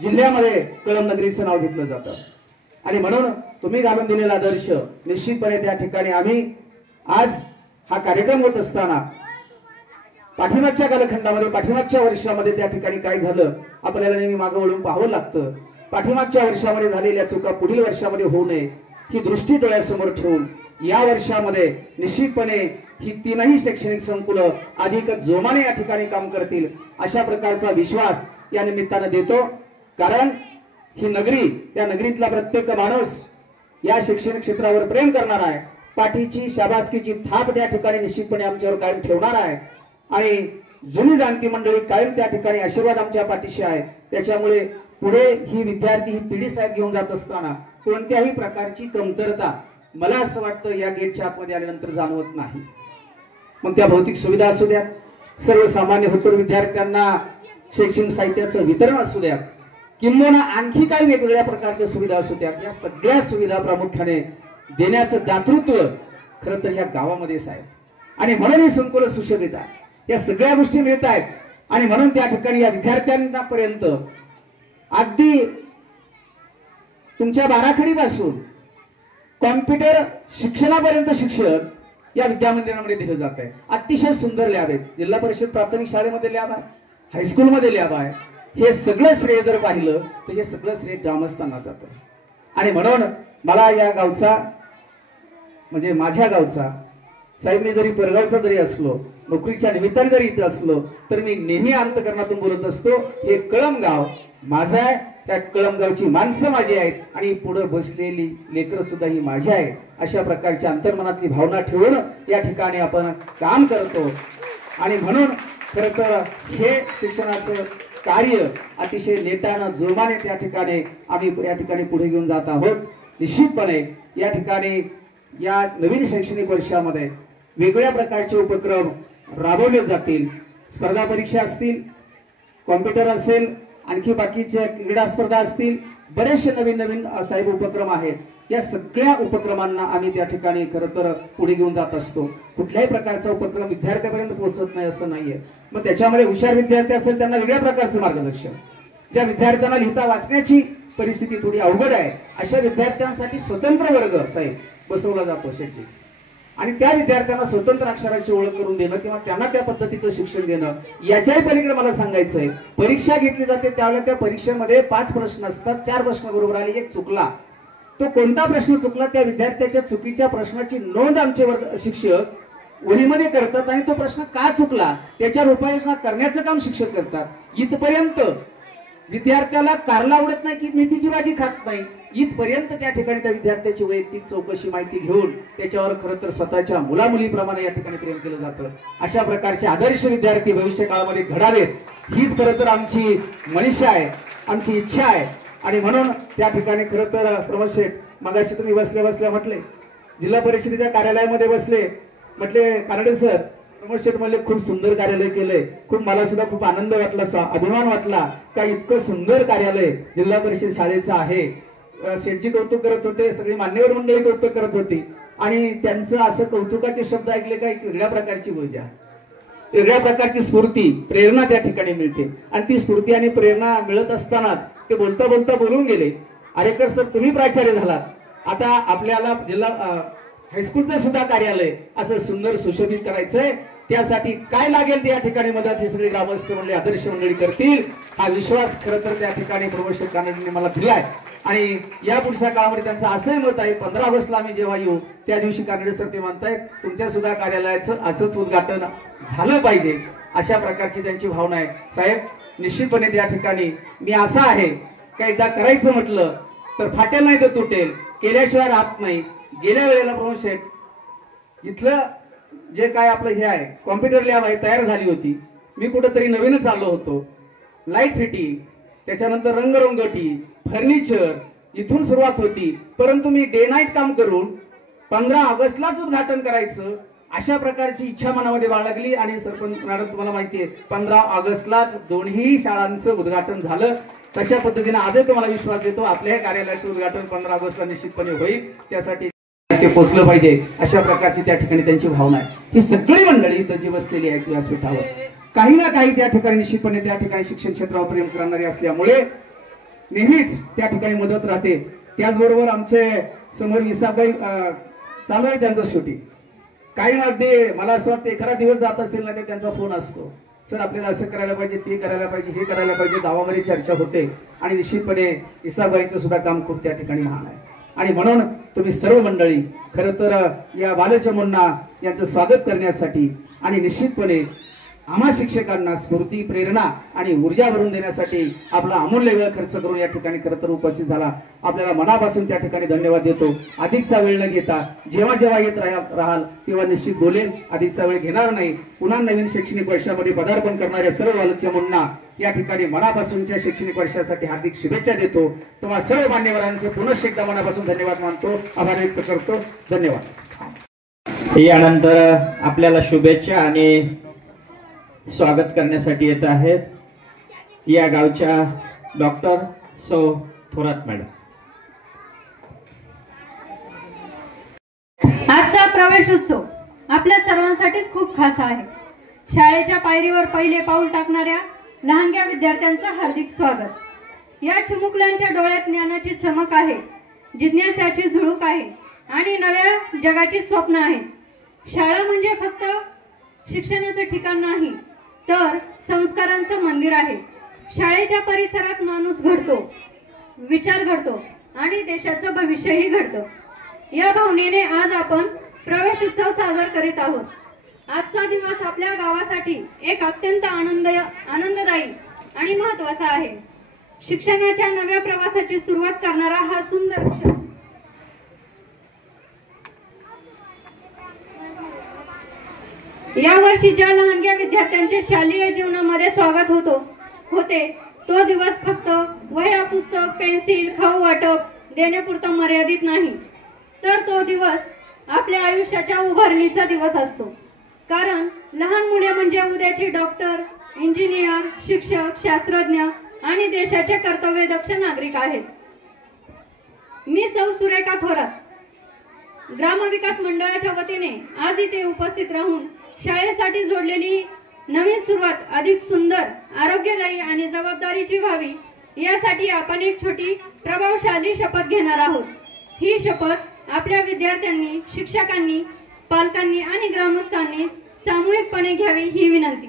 जिल्ह्यामध्ये कळम नगरीचं नाव घेतलं जातं. आणि म्हणून तुम्ही घालून दिलेला आदर्श निश्चितपणे त्या ठिकाणी आम्ही आज हा कार्यक्रम होत असताना पाठीमागच्या कालखंडामध्ये पाठीमागच्या वर्षामध्ये त्या ठिकाणी काय झालं आपल्याला नेहमी मागे वळून पाहावं लागतं. पाठीमागच्या वर्षामध्ये झालेल्या चुका पुढील वर्षामध्ये होऊ नये ही दृष्टी डोळ्यासमोर ठेवून या वर्षामध्ये निश्चितपणे ही तीनही शैक्षणिक संकुलं अधिक जोमाने या ठिकाणी काम करतील अशा प्रकारचा विश्वास या निमित्तानं देतो. कारण ही नगरी त्या नगरीतला प्रत्येक माणूस या शैक्षणिक क्षेत्रावर प्रेम करणार आहे. पाठीची शाबासकीची थाप त्या ठिकाणी निश्चितपणे आमच्यावर कायम ठेवणार आहे. आणि जुनी जाणती मंडळी कायम त्या ठिकाणी आशीर्वाद आमच्या पाठीशी आहे. त्याच्यामुळे पुढे ही विद्यार्थी ही पिढी साहेब घेऊन जात असताना कोणत्याही प्रकारची कमतरता मला असं वाटतं या गेटच्या आतमध्ये आल्यानंतर जाणवत नाही. मग त्या भौतिक सुविधा असू द्या, सर्वसामान्य हुतूर विद्यार्थ्यांना शैक्षणिक साहित्याचं वितरण असू द्या, किंबहुना आणखी काही वेगवेगळ्या प्रकारच्या सुविधा असू द्या, या सगळ्या सुविधा प्रामुख्याने देण्याचं दातृत्व खरं तर या गावामध्येच आहे. आणि म्हणून ही संकुल सुशोभित आहे. या सगळ्या गोष्टी मिळत आहेत. आणि म्हणून त्या ठिकाणी या विद्यार्थ्यांना पर्यंत अगदी तुमच्या बाराखडीपासून कॉम्प्युटर शिक्षणापर्यंत शिक्षण या विद्यामंदिरामध्ये दिलं जात आहे. अतिशय सुंदर लॅब आहेत. जिल्हा परिषद प्राथमिक शाळेमध्ये लॅब आहे, हायस्कूलमध्ये लॅब आहे. हे सगळं श्रेय जर पाहिलं तर हे सगळं श्रेय ग्रामस्थांना जातं. आणि म्हणून मला या गावचा म्हणजे माझ्या गावचा साहेब मी जरी परगावचा जरी असलो नोकरीच्या निमित्ताने जरी इथे असलो तर मी नेहमी अंतकरणातून बोलत असतो हे कळम गाव माझं आहे. त्या कळमगावची माणसं माझी आहेत आणि पुढे बसलेली लेकरं सुद्धा ही माझी आहेत. अशा प्रकारची अंतर्मनातली भावना ठेवून या ठिकाणी आपण काम करतो. आणि म्हणून खरं तर हे शिक्षणाचं कार्य अतिशय नेटानं जोमाने त्या ठिकाणी आम्ही या ठिकाणी पुढे घेऊन जात आहोत. निश्चितपणे या ठिकाणी या नवीन शैक्षणिक वर्षामध्ये वेगवेगळ्या प्रकारचे उपक्रम राबवले जातील. स्पर्धा परीक्षा असतील, कॉम्प्युटर असेल, आणखी बाकीच्या क्रीडा स्पर्धा असतील, बरेचसे नवीन नवीन साहेब उपक्रम आहेत. या सगळ्या उपक्रमांना आम्ही त्या ठिकाणी खरं तर पुढे घेऊन जात असतो. कुठल्याही प्रकारचा उपक्रम विद्यार्थ्यापर्यंत पोहोचत नाही असं नाहीये. मग त्याच्यामध्ये हुशार विद्यार्थी असेल त्यांना वेगळ्या प्रकारचं मार्गदर्शन, ज्या विद्यार्थ्यांना लिहिता वाचण्याची परिस्थिती थोडी अवघड आहे अशा विद्यार्थ्यांसाठी स्वतंत्र वर्ग साहेब बसवला जातो शेती. आणि त्या विद्यार्थ्यांना स्वतंत्र अक्षराची ओळख करून देणं किंवा त्यांना त्या पद्धतीचं शिक्षण देणं याच्याही पलीकडे मला सांगायचंय. परीक्षा घेतली जाते त्यावेळेला त्या परीक्षेमध्ये 5 प्रश्न असतात. 4 प्रश्न बरोबर आले, 1 चुकला. तो कोणता प्रश्न चुकला त्या विद्यार्थ्याच्या चुकीच्या प्रश्नाची नोंद आमचे शिक्षक वहीमध्ये करतात आणि तो प्रश्न का चुकला त्याच्यावर उपाययोजना करण्याचं काम शिक्षक करतात. इथपर्यंत विद्यार्थ्याला कारला आवडत नाही की मेथीची भाजी खात नाही इथपर्यंत त्या ठिकाणी त्या विद्यार्थ्याची वैयक्तिक चौकशी माहिती घेऊन त्याच्यावर खरं तर स्वतःच्या मुलामुलीप्रमाणे या ठिकाणी प्रेम केलं जातं. अशा प्रकारचे आदर्श विद्यार्थी भविष्य काळामध्ये घडावेत हीच खरं तर आमची मनीषा आहे, आमची इच्छा आहे. आणि म्हणून त्या ठिकाणी खरं तर प्रमोद शेठ मगाशी तुम्ही बसल्या बसल्या म्हटले जिल्हा परिषदेच्या कार्यालयामध्ये बसले म्हटले कारडे सर प्रमोद शेठ म्हणले खूप सुंदर कार्यालय केलंय. खूप मला सुद्धा खूप आनंद वाटला, अभिमान वाटला का इतकं सुंदर कार्यालय जिल्हा परिषद शाळेचं आहे. शेठजी कौतुक करत होते, सगळी मान्यवर मंडळी कौतुक करत होती आणि त्यांचं असं कौतुकाचे शब्द ऐकले का एक वेगळ्या प्रकारची ऊर्जा, वेगळ्या प्रकारची स्फूर्ती, प्रेरणा त्या ठिकाणी मिळते. आणि ती स्फूर्ती आणि प्रेरणा मिळत असतानाच ते बोलता बोलता बोलून गेले, आरेकर सर तुम्ही प्राचार्य झालात, आता आपल्याला जिल्हा हायस्कूलचं सुद्धा कार्यालय असं सुंदर सुशोभित करायचंय. त्यासाठी काय लागेल त्या ठिकाणी मदत ही सगळी ग्रामस्थ मंडळी आदर्श मंडळी करतील हा विश्वास खरं तर त्या ठिकाणी प्रमोद कानडीने मला दिलाय. आणि या पुढच्या काळामध्ये त्यांचं असंही मत आहे 15 ऑगस्टला आम्ही जेव्हा येऊ त्या दिवशी कानडे सर ते म्हणतायत तुमच्या सुद्धा कार्यालयाचं असंच उद्घाटन झालं पाहिजे अशा प्रकारची त्यांची भावना आहे. साहेब निश्चितपणे त्या ठिकाणी मी असा आहे का एकदा करायचं म्हटलं तर फाटेल नाही तर तुटेल, केल्याशिवाय राहत नाही. गेल्या वेळेला प्रमोद शेठ इथलं जे काय आपलं हे आहे कॉम्प्युटर लॅब आहे तयार झाली होती. मी कुठंतरी नवीनच आलो होतो. लाईट फिटिंग, त्याच्यानंतर रंगरंगटी, फर्निचर इथून सुरुवात होती. परंतु मी डे नाईट काम करून 15 ऑगस्टलाच उद्घाटन करायचं अशा प्रकारची इच्छा मनामध्ये बाळगली. आणि सरपंच मॅडम तुम्हाला माहिती आहे 15 ऑगस्टलाच दोन्ही शाळांचं उद्घाटन झालं. तशा पद्धतीने आजही तुम्हाला विश्वास देतो आपल्या कार्यालयाचं उद्घाटन 15 ऑगस्टला निश्चितपणे होईल. त्यासाठी ते पोचलं पाहिजे अशा प्रकारची त्या ठिकाणी त्यांची भावना आहे. ही सगळी मंडळी इथं जी बसलेली आहे व्यासपीठावर काही ना काही त्या ठिकाणी निश्चितपणे त्या ठिकाणी शिक्षण क्षेत्रावर प्रेम करणारी असल्यामुळे नेहमीच त्या ठिकाणी मदत राहते. त्याचबरोबर आमचे समोर इसाबाई चालू आहे त्यांचं शूटिंग. काही अगदी मला असं वाटतं एखादा दिवस जात असेल ना, ते त्यांचा फोन असतो, सर आपल्याला असं करायला पाहिजे, ते करायला पाहिजे, हे करायला पाहिजे. गावामध्ये चर्चा होते आणि निश्चितपणे इसाबाईंचं सुद्धा काम खूप त्या ठिकाणी महान आहे. आणि म्हणून तुम्ही सर्व मंडळी खरं तर या बालचमुंना यांचं स्वागत करण्यासाठी आणि निश्चितपणे आम्हा शिक्षकांना स्फूर्ती, प्रेरणा आणि ऊर्जा भरून देण्यासाठी आपला अमूल्य वेळ खर्च करून या ठिकाणी खरं तर उपस्थित झाला. आपल्याला मनापासून त्या ठिकाणी धन्यवाद देतो. अधिकचा वेळ न घेता जेव्हा जेव्हा येत राहाल तेव्हा निश्चित बोलेल, अधिकचा वेळ घेणार नाही. पुन्हा नवीन शैक्षणिक वर्षामध्ये पदार्पण करणाऱ्या सर्व बालचमुंना या ठिकाणी मनापासूनच्या शैक्षणिक वर्षासाठी हार्दिक शुभेच्छा देतो. तुम्हा सर्व मान्यवरांचे पुनश्च एकदा मनापासून धन्यवाद मानतो, आभार व्यक्त करतो. धन्यवाद. यानंतर आपल्याला शुभेच्छा आणि स्वागत करण्यासाठी येत आहेत या गावच्या डॉक्टर सौ थोरात मॅडम. आजचा प्रवेशोत्सव आपल्या सर्वांसाठीच खूप खास आहे. शाळेच्या पायरीवर पहिले पाऊल टाकणाऱ्या लहानग्या विद्यार्थ्यांचं हार्दिक स्वागत. या चिमुकल्यांच्या डोळ्यात ज्ञानाची चमक आहे, जिज्ञासाची झुळूक आहे आणि नव्या जगाची स्वप्न आहेत. शाळा म्हणजे फक्त शिक्षणाचं ठिकाण नाही, तर संस्कारांचं मंदिर आहे. शाळेच्या परिसरात माणूस घडतो, विचार घडतो आणि देशाचं भविष्यही घडतं. या भावनेने आज आपण प्रवेशोत्सव साजरा करीत आहोत. आजचा दिवस आपल्या गावासाठी एक अत्यंत आनंददायी आणि महत्त्वाचा आहे. शिक्षणाच्या नव्या प्रवासाची सुरुवात करणारा हा सुंदर क्षण या वर्षी ज्या लहानग्या विद्यार्थ्यांचे शालेय जीवनामध्ये स्वागत होते तो दिवस फक्त वह्या, पुस्तक, पेन्सिल, खाऊ वाटप देण्यापुरता मर्यादित नाही, तर तो दिवस आपल्या आयुष्याच्या उभारणीचा दिवस असतो. कारण लहान मुले म्हणजे उद्याची डॉक्टर, इंजिनियर, शिक्षक, शास्त्रज्ञ आणि देशाचे कर्तव्यदक्ष नागरिक आहेत. मी सौ सुरेखा थोरात ग्रामविकास मंडळाच्या वतीने आज इथे उपस्थित राहून शाळेसाठी जोडलेली नवीन सुरुवात अधिक सुंदर, आरोग्यदायी आणि जबाबदारीची व्हावी यासाठी आपण एक छोटी प्रभावशाली शपथ घेणार आहोत. ही शपथ आपल्या विद्यार्थ्यांनी, शिक्षकांनी, पालकांनी आणि ग्रामस्थांनी सामूहिकपणे घ्यावी ही विनंती.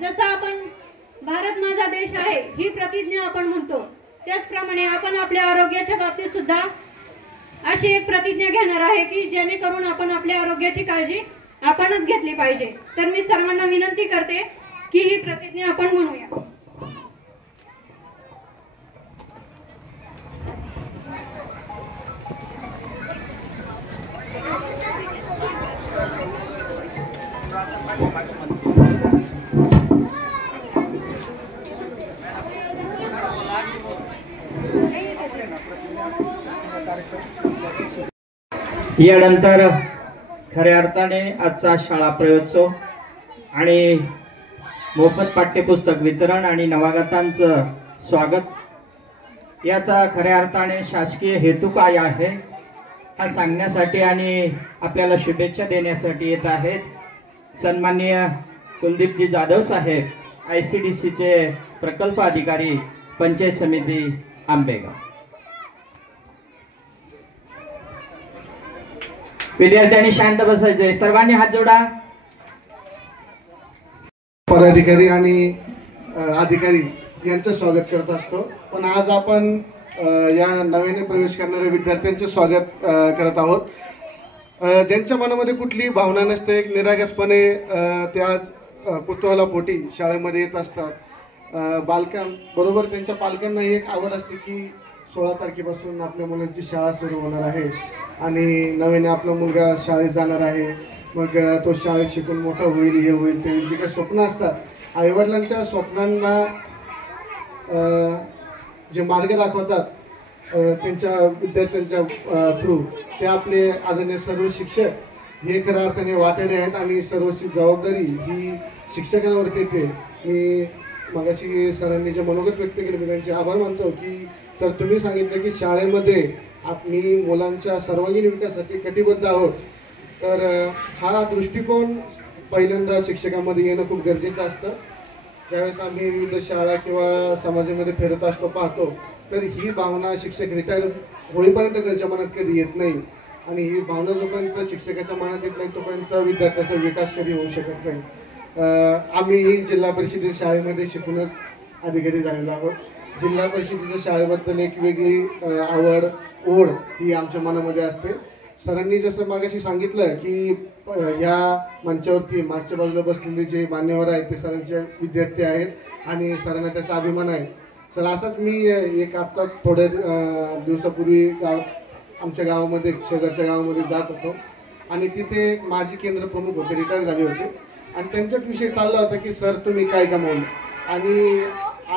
जसं आपण भारत माझा देश आहे ही प्रतिज्ञा आपण म्हणतो, त्याचप्रमाणे आपण आपल्या आरोग्याच्या बाबतीत सुद्धा अशी एक प्रतिज्ञा घेणार आहे की जेणेकरून आपण आपल्या आरोग्याची काळजी आपणच घेतली पाहिजे. तर मी सर्वांना विनंती करते की ही प्रतिज्ञा आपण म्हणूया. यानंतर खऱ्या अर्थाने आजचा शाळा प्रवेशोत्सव आणि मोफत पाठ्यपुस्तक वितरण आणि नवागतांचं स्वागत याचा खऱ्या अर्थाने शासकीय हेतू काय आहे हा सांगण्यासाठी आणि आपल्याला शुभेच्छा देण्यासाठी येत आहेत सन्माननीय कुलदीपजी जाधव साहेब, ICDCचे प्रकल्प अधिकारी, पंचायत समिती आंबेगाव. विद्यार्थ्यांनी शांत बसायचंय. सर्वांनी हात जोडा. पदाधिकारी आणि अधिकारी यांचं स्वागत करत असतो, पण आज आपण या नव्याने प्रवेश करणाऱ्या विद्यार्थ्यांचे स्वागत करत आहोत. ज्यांच्या मनामध्ये कुठलीही भावना नसते, एक निरागसपणे ते आज कुतूहलापोटी शाळेमध्ये येत असतात. बालकांबरोबर त्यांच्या पालकांनाही एक आवड असते की 16 तारखेपासून आपल्या मुलांची शाळा सुरू होणार आहे आणि नव्याने आपला मुलगा शाळेत जाणार आहे, मग तो शाळेत शिकून मोठा होईल, हे होईल, ते जे काही स्वप्न असतात आईवडिलांच्या स्वप्नांना जे मार्ग दाखवतात त्यांच्या विद्यार्थ्यांच्या थ्रू ते आपले आदरणीय सर्व शिक्षक हे खऱ्या अर्थाने वाटेडे आहेत आणि सर्वची जबाबदारी ही शिक्षकांवरती येते. मी मगाशी सरांनी जे मनोगत व्यक्त केले मी त्यांचे आभार मानतो की सर तुम्ही सांगितलं की शाळेमध्ये आम्ही मुलांच्या सर्वांगीण विकासासाठी कटिबद्ध आहोत. तर हा दृष्टिकोन पहिल्यांदा शिक्षकांमध्ये येणं खूप गरजेचं असतं. ज्यावेळेस आम्ही विविध शाळा किंवा समाजामध्ये फिरत असतो पाहतो तर ही भावना शिक्षक रिटायर होईपर्यंत त्यांच्या मनात कधी येत नाही आणि ही भावना जोपर्यंत शिक्षकाच्या मनात येत नाही तोपर्यंत विद्यार्थ्याचा विकास कधी होऊ शकत नाही. आम्ही जिल्हा परिषदेच्या शाळेमध्ये शिकूनच अधिकारी झालेलो आहोत. जिल्हा परिषदेच्या शाळेबद्दल एक वेगळी आवड ओढ ही आमच्या मनामध्ये असते. सरांनी जसं मागाशी सांगितलं की या मंचावरती मागच्या बाजूला बसलेले जे मान्यवर आहेत ते सरांचे विद्यार्थी आहेत आणि सरांना त्याचा अभिमान आहे. सर असंच मी एक आत्ताच थोड्या दिवसापूर्वी आमच्या गावामध्ये शेजारच्या गावामध्ये जात होतो आणि तिथे एक माजी केंद्र प्रमुख होते, रिटायर झाले होते आणि त्यांच्याच विषय चालला होता की सर तुम्ही काय कमावलं आणि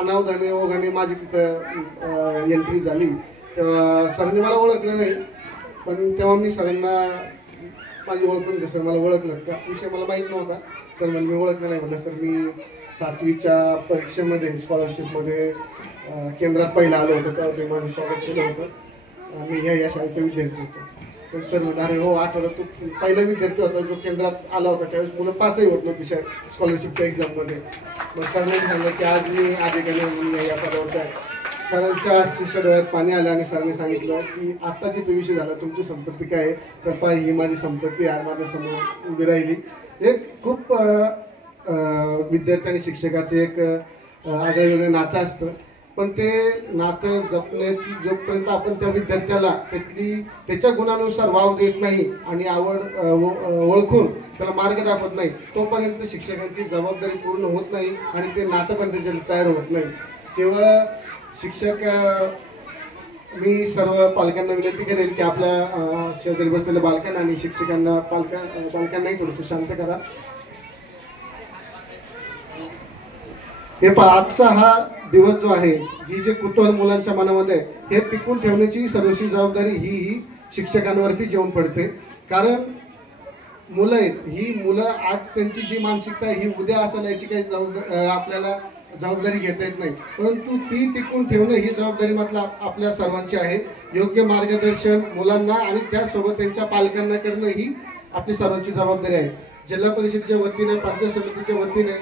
अनावधाने ओघाने माझी तिथं एंट्री झाली. तेव्हा सरांनी मला ओळखलं नाही पण तेव्हा मी सरांना माझी ओळखून घे सर मला ओळखलं का विषय मला माहीत नव्हता. सर मला मी ओळखलं नाही म्हटलं सर मी 7वीच्या परीक्षेमध्ये स्कॉलरशिपमध्ये केंद्रात पहिला आलो होतो तेव्हा ते माझं स्वागत केलं होतं. मी या शाळेचा विद्यार्थी होतो. तर सर म्हणाले अरे हो आठवलं तू पहिला विद्यार्थी होता जो केंद्रात आला होता त्यावेळेस मुलं पासही होत नव्हती स्कॉलरशिपच्या एक्झाममध्ये. मग सरांनी सांगितलं की आज मी अधिकारी म्हणून या पदावर आहे. सरांच्या आजच्या डोळ्यात पाणी आलं आणि सरांनी सांगितलं की आता जिथे विषय झाला तुमची संपत्ती काय आहे तर पाय ही माझी संपत्ती आहे माझ्या समोर उभी राहिली. एक खूप विद्यार्थी आणि शिक्षकाचे एक आगळेवेगळे नातं असतं पण ते नातं जपण्याची जोपर्यंत आपण त्या विद्यार्थ्याला त्याच्या गुणानुसार वाव देत नाही आणि आवड ओळखून त्याला मार्ग दाखवत नाही तोपर्यंत शिक्षकांची जबाबदारी पूर्ण होत नाही आणि ते नातं पण त्याच्याला तयार होत नाही. केवळ शिक्षक मी सर्व पालकांना विनंती करेल की आपल्या शेजारी बसलेल्या बालकांना आणि शिक्षकांना पालकांनाही थोडंसं शांत करा. हे आजचा हा दिवस जो आहे ही जे कुतूहल मुलांच्या मनामध्ये हे टिकून ठेवण्याची सर्वस्वी जबाबदारी ही शिक्षकांवरती येऊन पडते. कारण मुलं आहेत ही मुलं आज त्यांची जी मानसिकता आहे ही उद्या असेल याची काही आपल्याला जबाबदारी घेता येत नाही परंतु ती टिकून ठेवणं ही जबाबदारी मात्र आपल्या सर्वांची आहे. योग्य मार्गदर्शन मुलांना आणि त्यासोबत त्यांच्या पालकांना करणं ही आपली सर्वांची जबाबदारी आहे. जिल्हा परिषदेच्या वतीने पंचायत समितीच्या वतीने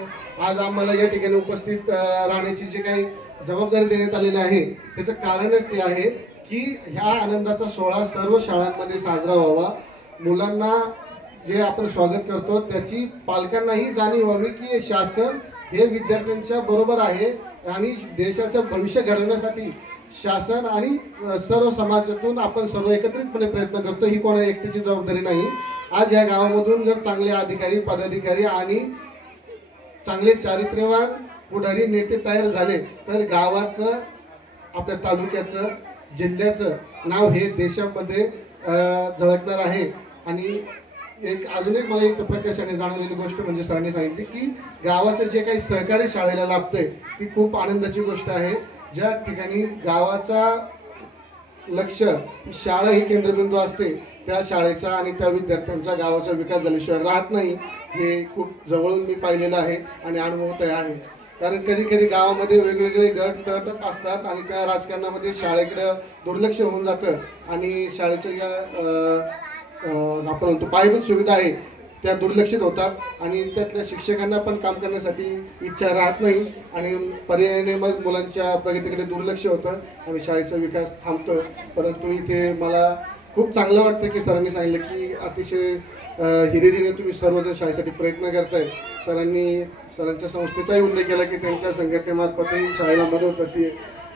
आज आम्हाला या ठिकाणी उपस्थित राहण्याची जी काही जबाबदारी देण्यात आलेली आहे त्याचं कारणच ते आहे की ह्या आनंदाचा सोहळा सर्व शाळांमध्ये साजरा व्हावा. मुलांना जे आपण स्वागत करतो त्याची पालकांनाही जाणीव व्हावी की शासन हे विद्यार्थ्यांच्या बरोबर आहे आणि देशाचं भविष्य घडवण्यासाठी शासन आणि सर्व समाजातून आपण सर्व एकत्रितपणे प्रयत्न करतो. ही कोणा एकट्याची जबाबदारी नाही. आज या गावामधून जर चांगले अधिकारी पदाधिकारी आणि चांगले चारित्र्यवान पुढारी नेते तयार झाले तर गावाचं आपल्या तालुक्याचं जिल्ह्याचं नाव हे देशामध्ये झळकणार आहे. आणि अजून एक मला एक प्रकाशाने जाणवलेली गोष्ट म्हणजे सरांनी सांगितली की गावाचं जे काही सहकारी शाळेला लाभतंय ती खूप आनंदाची गोष्ट आहे. ज्या ठिकाणी गावाचा लक्ष शाळा ही केंद्रबिंदू असते त्या शाळेचा आणि त्या विद्यार्थ्यांचा गावाचा विकास झाल्याशिवाय राहत नाही. हे खूप जवळून मी पाहिलेलं आहे आणि अनुभवत आहे. कारण कधी कधी गावामध्ये वेगवेगळे गट तट असतात आणि त्या राजकारणामध्ये शाळेकडे दुर्लक्ष होऊन जातं आणि शाळेच्या ज्या आपण म्हणतो पायाभूत सुविधा आहे त्या दुर्लक्षित होतात आणि त्यातल्या शिक्षकांना पण काम करण्यासाठी इच्छा राहत नाही आणि पर्यायाने मग मुलांच्या प्रगतीकडे दुर्लक्ष होतं आणि शाळेचा विकास थांबतो. परंतु इथे मला खूप चांगलं वाटतं की सरांनी सांगितलं की अतिशय हिरिरीने तुम्ही सर्वजण शाळेसाठी प्रयत्न करताय. सरांच्या संस्थेचाही उल्लेख केला की त्यांच्या संघटनेमार्फतही शाळेला मदत होती.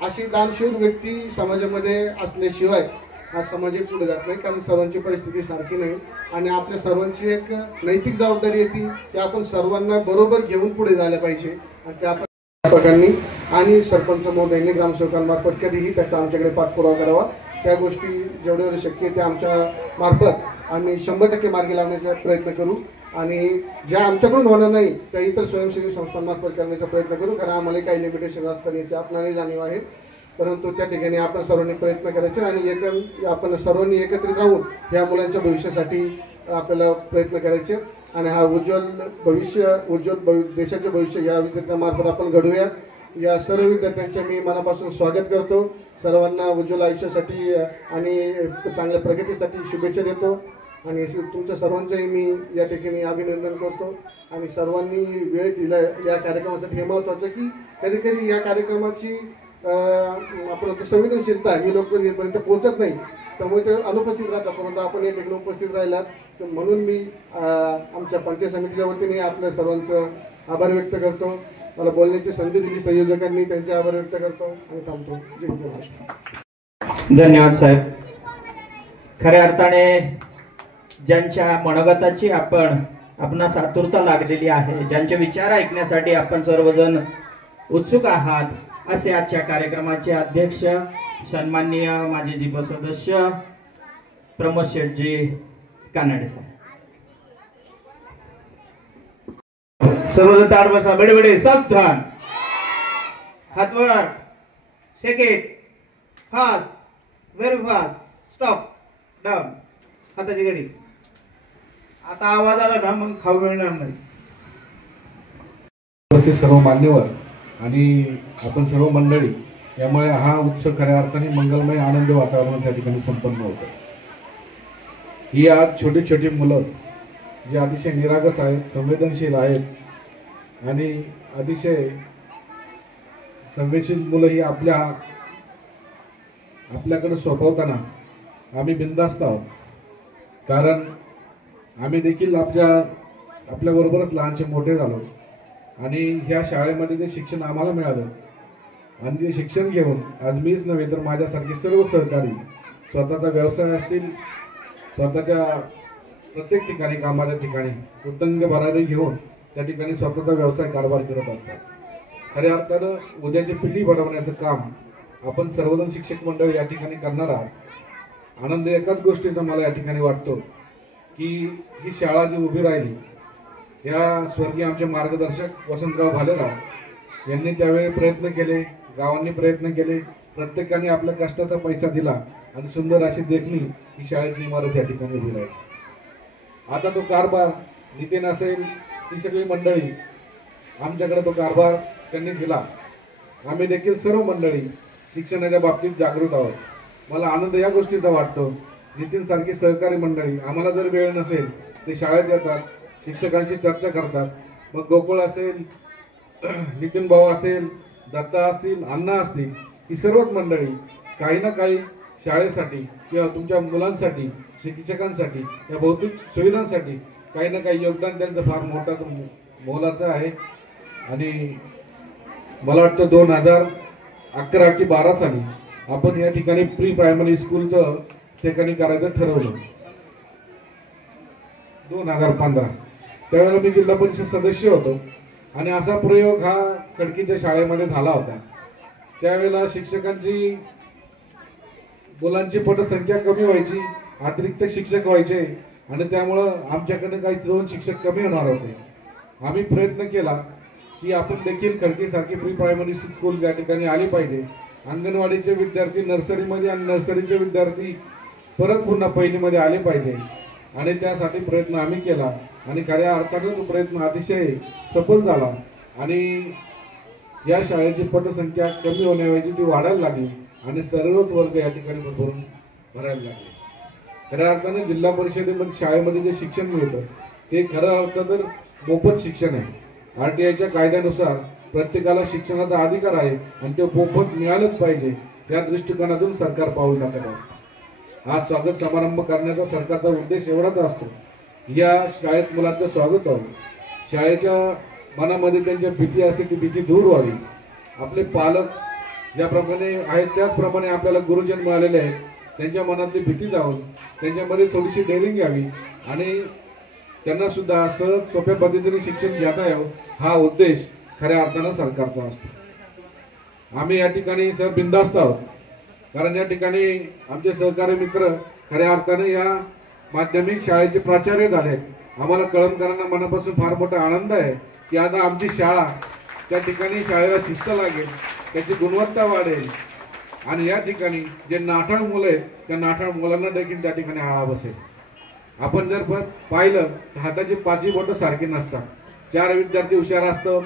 अशी दानशूर व्यक्ती समाजामध्ये असल्याशिवाय हा समाजही पुढे जात नाही कारण सर्वांची परिस्थिती सारखी नाही आणि आपल्या सर्वांची एक नैतिक जबाबदारी येते की आपण सर्वांना बरोबर घेऊन पुढे जायला पाहिजे. आणि त्या अध्यापकांनी आणि सरपंच महोदयांनी ग्रामसेवकांमार्फत कधीही त्याचा आमच्याकडे पाठपुरावा करावा. त्या गोष्टी जेवढे शक्य आहे त्या आमच्या मार्फत आम्ही 100% मार्गी लावण्याचा प्रयत्न करू आणि ज्या आमच्याकडून होणार नाही त्या इतर स्वयंसेवी संस्थांमार्फत करण्याचा प्रयत्न करू. कारण आम्हाला काही लिमिटेशन असतात याची आपल्यालाही जाणीव आहे. परंतु त्या ठिकाणी आपण सर्वांनी प्रयत्न करायचे आणि आपण सर्वांनी एकत्रित राहून या मुलांच्या भविष्यासाठी आपल्याला प्रयत्न करायचे आणि हा उज्ज्वल देशाचे भविष्य या विद्यार्थ्यांमार्फत आपण घडूया. या सर्व विद्यार्थ्यांचे मी मनापासून स्वागत करतो. सर्वांना उज्ज्वल आयुष्यासाठी आणि चांगल्या प्रगतीसाठी शुभेच्छा देतो आणि तुमच्या सर्वांचंही मी या ठिकाणी अभिनंदन करतो. आणि सर्वांनी वेळ दिला या कार्यक्रमासाठी हे महत्त्वाचं की कधी कधी या कार्यक्रमाची आपण म्हणतो संवेदनशीलता ही लोकांपर्यंत पोहोचत नाही, त्यामुळे ते अनुपस्थित राहतात. परंतु आपण या ठिकाणी उपस्थित राहिलात तर म्हणून मी आमच्या पंचायत समितीच्या वतीने आपल्या सर्वांचं आभार व्यक्त करतो. मला बोलण्याची संधी दिली संयोजकांनी, त्यांचे आभार व्यक्त करतो आणि थांबतो. जय महाराष्ट्र. धन्यवाद साहेब. खऱ्या अर्थाने ज्यांच्या मनोगताची आपणास आतुरता लागलेली आहे, ज्यांचे विचार ऐकण्यासाठी आपण सर्वजण उत्सुक आहात, असे आजच्या कार्यक्रमाचे अध्यक्ष सन्माननीय माजी जिप सदस्य प्रमोद शेठजी कानडे साहेब. सर्वजण ताड बसा. बडे सावधान. हात वर. Second. Fast. Very fast. Stop. Down. हाताची घडी. आता आवाज आला ना मग खाऊ मिळणार नाही. उपस्थित सर्व मान्यवर आणि आपण सर्व मंडळी, यामुळे हा उत्सव खऱ्या अर्थाने मंगलमय आनंद वातावरण त्या ठिकाणी संपन्न होतं. ही आज छोटी छोटी मुलं जी अतिशय निरागस आहेत, संवेदनशील आहेत आणि अतिशय संवेदनशील मुलं ही आपल्याकडे सोपवताना आम्ही बिनधास्त आहोत. कारण आम्ही देखील आपल्याबरोबरच लहानचे मोठे झालो आणि ह्या शाळेमध्ये जे शिक्षण आम्हाला मिळालं आणि ते शिक्षण घेऊन आज मीच नव्हे तर माझ्यासारखे सर्व सहकारी स्वतःचा व्यवसाय असतील, स्वतःच्या प्रत्येक ठिकाणी कामाच्या ठिकाणी उत्तंग भरारी घेऊन त्या ठिकाणी स्वतःचा व्यवसाय कारभार करत असतात. खऱ्या अर्थानं उद्याची पिढी घडवण्याचं काम आपण सर्वजण शिक्षक मंडळ या ठिकाणी करणार आहात. आनंद एकाच गोष्टीचा मला या ठिकाणी वाटतो की ही शाळा जी उभी राहिली, या स्वर्गीय आमचे मार्गदर्शक वसंतराव भालेराव यांनी त्यावेळी प्रयत्न केले, गावांनी प्रयत्न केले, प्रत्येकाने आपल्या कष्टाचा पैसा दिला आणि सुंदर अशी देखणी ही शाळेची इमारत या ठिकाणी उभी राहिली. आता तो कारभार नितीन असेल, ही सगळी मंडळी आमच्याकडे तो कारभार त्यांनी दिला. आम्ही देखील सर्व मंडळी शिक्षणाच्या बाबतीत जागृत आहोत. मला आनंद या गोष्टीचा वाटतो, नितीन सारखी सहकारी मंडळी आम्हाला जर वेळ नसेल ते शाळेत येतात, शिक्षकांशी चर्चा करतात. मग गोकुळ असेल, नितीन भाऊ असेल, दत्ता असतील, अण्णा असतील, ही सर्वच मंडळी काही ना काही शाळेसाठी किंवा तुमच्या मुलांसाठी, शिक्षकांसाठी, या भौतिक सुविधांसाठी काही ना काही योगदान त्यांचं फार मोलाचं आहे. आणि मला वाटतं 2011 की 12 साली आपण या ठिकाणी प्री प्रायमरी स्कूलचं ठिकाणी करायचं ठरवलं. 2015 त्यावेळेला मी जिल्हा परिषद सदस्य होतो आणि असा प्रयोग हा खडकीच्या शाळेमध्ये झाला होता. त्यावेळेला शिक्षकांची, मुलांची पटसंख्या कमी व्हायची, अतिरिक्त शिक्षक व्हायचे आणि त्यामुळं आमच्याकडे काही 2 शिक्षक कमी होणार होते. आम्ही प्रयत्न केला की आपण देखील खडकीसारखी प्री प्रायमरी स्कूल त्या ठिकाणी आली पाहिजे. अंगणवाडीचे विद्यार्थी नर्सरीमध्ये आणि नर्सरीचे विद्यार्थी परत पुन्हा पहिलीमध्ये आले पाहिजे आणि त्यासाठी प्रयत्न आम्ही केला आणि खऱ्या अर्थाने तो प्रयत्न अतिशय सफल झाला आणि या शाळेची पटसंख्या कमी होण्याऐवजी ती वाढायला लागली आणि सर्वच वर्ग या ठिकाणी भरून भरायला लागले. खऱ्या अर्थाने जिल्हा परिषदेमध्ये शाळेमध्ये जे शिक्षण मिळतं ते खऱ्या अर्थ तर मोफत शिक्षण आहे. RTIच्या कायद्यानुसार प्रत्येकाला शिक्षणाचा अधिकार आहे आणि ते मोफत मिळालंच पाहिजे या दृष्टिकोनातून सरकार पाऊल टाकत असतं. हा स्वागत समारंभ करण्याचा सरकारचा उद्देश एवढाच असतो, या शाळेत मुलांचं स्वागत व्हावं, शाळेच्या मनामध्ये त्यांच्या भीती असते ती भीती दूर व्हावी. आपले पालक ज्याप्रमाणे आहेत त्याचप्रमाणे आपल्याला गुरुजन मिळालेले आहेत, त्यांच्या मनातली भीती जाऊन त्यांच्यामध्ये थोडीशी डेअरिंग यावी आणि त्यांना सुद्धा सहज सोप्या पद्धतीने शिक्षण घेता यावं, हा उद्देश खऱ्या अर्थानं सरकारचा असतो. आम्ही या ठिकाणी सर बिनधास्त आहोत कारण या ठिकाणी आमचे सहकारी मित्र खऱ्या अर्थानं या माध्यमिक शाळेचे प्राचार्य झालेत. आम्हाला कळमकरांना मनापासून फार मोठा आनंद आहे की आता आमची शाळा त्या ठिकाणी शाळेला शिस्त लागेल, त्याची गुणवत्ता वाढेल आणि या ठिकाणी जे नाठाळ मुलं आहेत त्या नाठाळ मुलांना देखील त्या ठिकाणी आळा बसेल. आपण जर पाहिलं तर हाताची 5 बोटं सारखी नसतात. 4 विद्यार्थी हुशार असतो,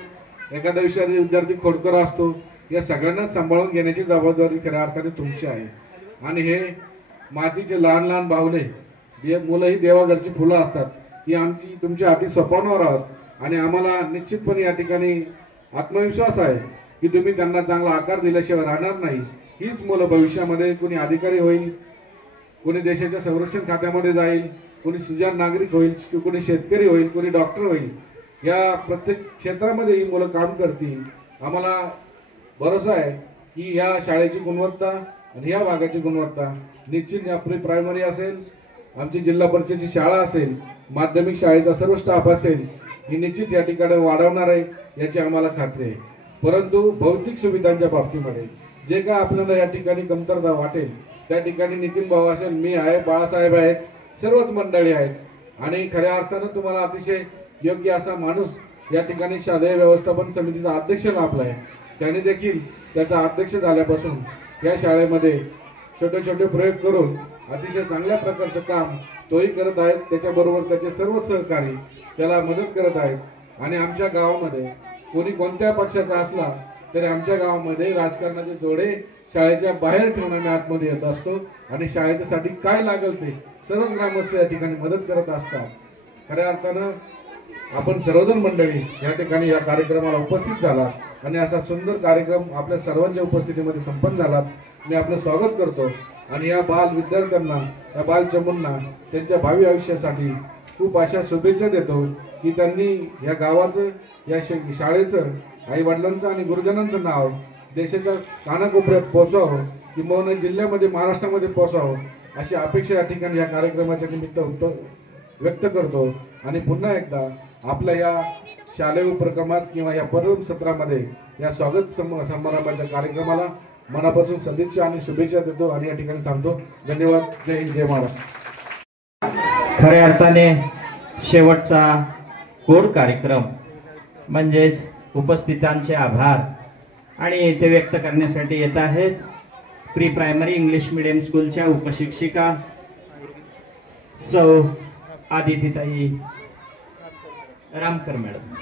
एखादा विद्यार्थी खोडकर असतो. या सगळ्यांना सांभाळून घेण्याची जबाबदारी खऱ्या अर्थाने तुमची आहे. आणि हे मातीचे लहान लहान बाहुले मुलं ही देवाघरची फुलं असतात, ही आमची तुमच्या हाती सोपवणार आहोत आणि आम्हाला निश्चितपणे या ठिकाणी आत्मविश्वास आहे की तुम्ही त्यांना चांगला आकार दिल्याशिवाय राहणार नाही. हीच मुलं भविष्यामध्ये कोणी अधिकारी होईल, कोणी देशाच्या संरक्षण खात्यामध्ये जाईल, कोणी सुजाण नागरिक होईल, कोणी शेतकरी होईल, कोणी डॉक्टर होईल. या प्रत्येक क्षेत्रामध्ये ही मुलं काम करतील. आम्हाला भरोसा आहे की या शाळेची गुणवत्ता आणि या भागाची गुणवत्ता निश्चित या प्री प्रायमरी असेल, आमची जिल्हा परिषदेची शाळा असेल, माध्यमिक शाळेचा सर्व स्टाफ असेल, ही निश्चित या ठिकाणी वाढवणार आहे याची आम्हाला खात्री आहे. परंतु भौतिक सुविधांच्या बाबतीमध्ये जे काय आपल्याला या ठिकाणी कमतरता वाटेल त्या ठिकाणी नितीन भाऊ असेल, मी आहे, बाळासाहेब आहेत, सर्वच मंडळी आहेत आणि खऱ्या अर्थानं तुम्हाला अतिशय योग्य असा माणूस या ठिकाणी शालेय व्यवस्थापन समितीचा अध्यक्ष लाभला आहे. त्याने देखील त्याचा अध्यक्ष झाल्यापासून या शाळेमध्ये छोटे छोटे प्रयोग करून अतिशय चांगल्या प्रकारचं काम तोही करत आहेत. त्याच्याबरोबर त्याचे सर्व सहकारी त्याला मदत करत आहेत. आणि आमच्या गावामध्ये कोणी कोणत्या पक्षाचा असला तरी आमच्या गावामध्ये राजकारणाचे जोडे शाळेच्या बाहेर ठेवून आम्ही आतमध्ये येत असतो आणि शाळेच्यासाठी काय लागेल ते सर्व ग्रामस्थ या ठिकाणी मदत करत असतात. खऱ्या अर्थानं आपण सर्वजण मंडळी या ठिकाणी या कार्यक्रमाला उपस्थित झालात आणि असा सुंदर कार्यक्रम आपल्या सर्वांच्या उपस्थितीमध्ये संपन्न झालात. मी आपलं स्वागत करतो आणि या बाल विद्यार्थ्यांना, या बाल चमूंना त्यांच्या भावी आयुष्यासाठी खूप अशा शुभेच्छा देतो की त्यांनी या गावाचं, या शाळेचं, आई वडिलांचं आणि गुरुजनांचं नाव देशाच्या कानाकोपऱ्यात पोहोचवावं, किंवा जिल्ह्यामध्ये, महाराष्ट्रामध्ये पोहोचावं अशी अपेक्षा या ठिकाणी या कार्यक्रमाच्या निमित्त व्यक्त करतो. आणि पुन्हा एकदा आपल्या या शालेय उपक्रमास किंवा या पर्व सत्रामध्ये या स्वागत समारंभाच्या कार्यक्रमाला मनापासून सदिच्छा आणि शुभेच्छा देतो आणि या ठिकाणी थांबतो. धन्यवाद. जय हिंद, जय महाराष्ट्र. खऱ्या अर्थाने शेवटचा गोड कार्यक्रम म्हणजेच उपस्थितांचे आभार आणि ते व्यक्त करण्यासाठी येत आहेत प्री प्रायमरी इंग्लिश मीडियम स्कूलच्या उपशिक्षिका सौ आदितीताई रामकर मॅडम.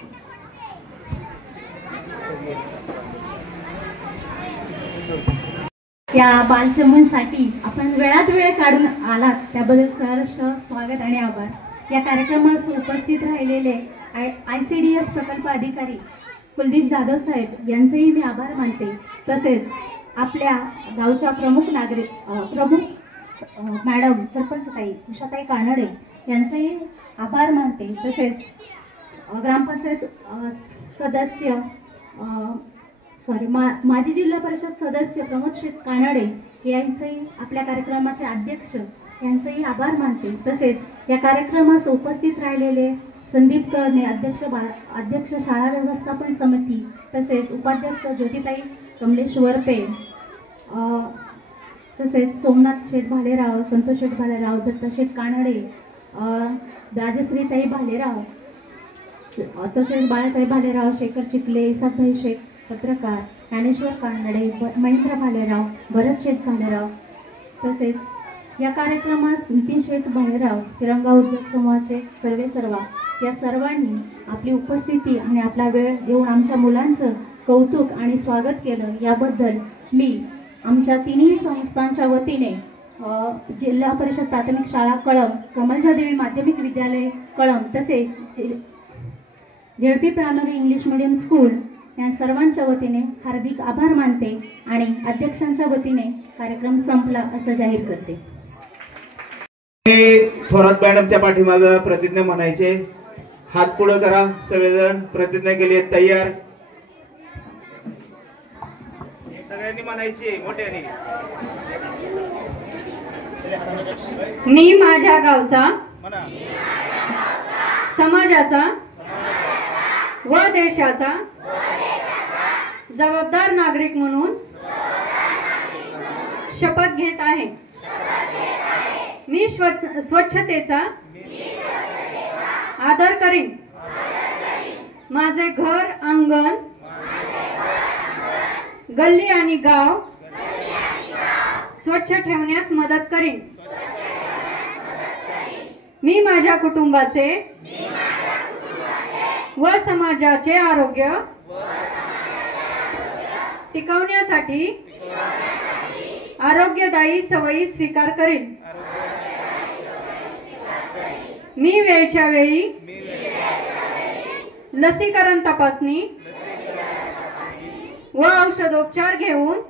या बालचमूंसाठी आपण वेळात वेळ काढून आलात त्याबद्दल सहर्ष स्वागत आणि आभार. या कार्यक्रमास उपस्थित राहिलेले ICDS प्रकल्प अधिकारी कुलदीप जाधव साहेब यांचेही मी आभार मानते. तसेच आपल्या गावच्या प्रमुख मॅडम सरपंचताई उषाताई कानडे यांचेही आभार मानते. तसेच ग्रामपंचायत सदस्य माजी जिल्हा परिषद सदस्य प्रमोद शेठ कानडे यांचेही, आपल्या कार्यक्रमाचे अध्यक्ष यांचेही आभार मानते. तसेच या कार्यक्रमास उपस्थित राहिलेले संदीप कळणे अध्यक्ष शाळा व्यवस्थापन समिती, तसेच उपाध्यक्ष ज्योतिताई कमलेश वरपे, तसेच सोमनाथ शेठ भालेराव, संतोष शेठ भालेराव, दत्ता शेठ कानडे, राजश्रीताई भालेराव, तसेच बाळासाहेब भालेराव, शेखर चिखले, इसादभाई शेख पत्रकार, ज्ञानेश्वर कानडे, महेंद्र भालेराव, भरत शेठ भालेराव, तसेच या कार्यक्रमास नितीन शेठ भालेराव, तिरंगा उद्योग समूहाचे सर्वा या सर्वांनी आपली उपस्थिती आणि आपला वेळ देऊन आमच्या मुलांचं कौतुक आणि स्वागत केलं. याबद्दल मी आमच्या तिन्ही संस्थांच्या वतीने जिल्हा परिषद प्राथमिक शाळा कळंब, कमलजादेवी माध्यमिक विद्यालय कळंब, तसेच ZP primary English medium school या सर्वांच्या वतीने हार्दिक आभार मानते आणि अध्यक्षांच्या वतीने कार्यक्रम संपला असं जाहीर करते. थोरात मॅडमच्या पाठीमागं प्रतिज्ञा म्हणायचे. हात पुढे करा सगळेजण. प्रतिज्ञा केली तयार. सगळ्यांनी म्हणायची मोठ्याने. मी माझ्या गावचा, समाजाचा व देशाचा जबाबदार नागरिक म्हणून शपथ घेत आहे. मी स्वच्छतेचा आदर करीन. माझे घर, अंगण, गल्ली आणि गाव स्वच्छ ठेवण्यास मदत करीन. मी माझ्या कुटुंबाचे व समाजाचे आरोग्य टिकवण्यासाठी आरोग्यदायी सवयी स्वीकार करीन. मी वेळच्या वेळी लसीकरण तपासणी व औषधोपचार घेऊन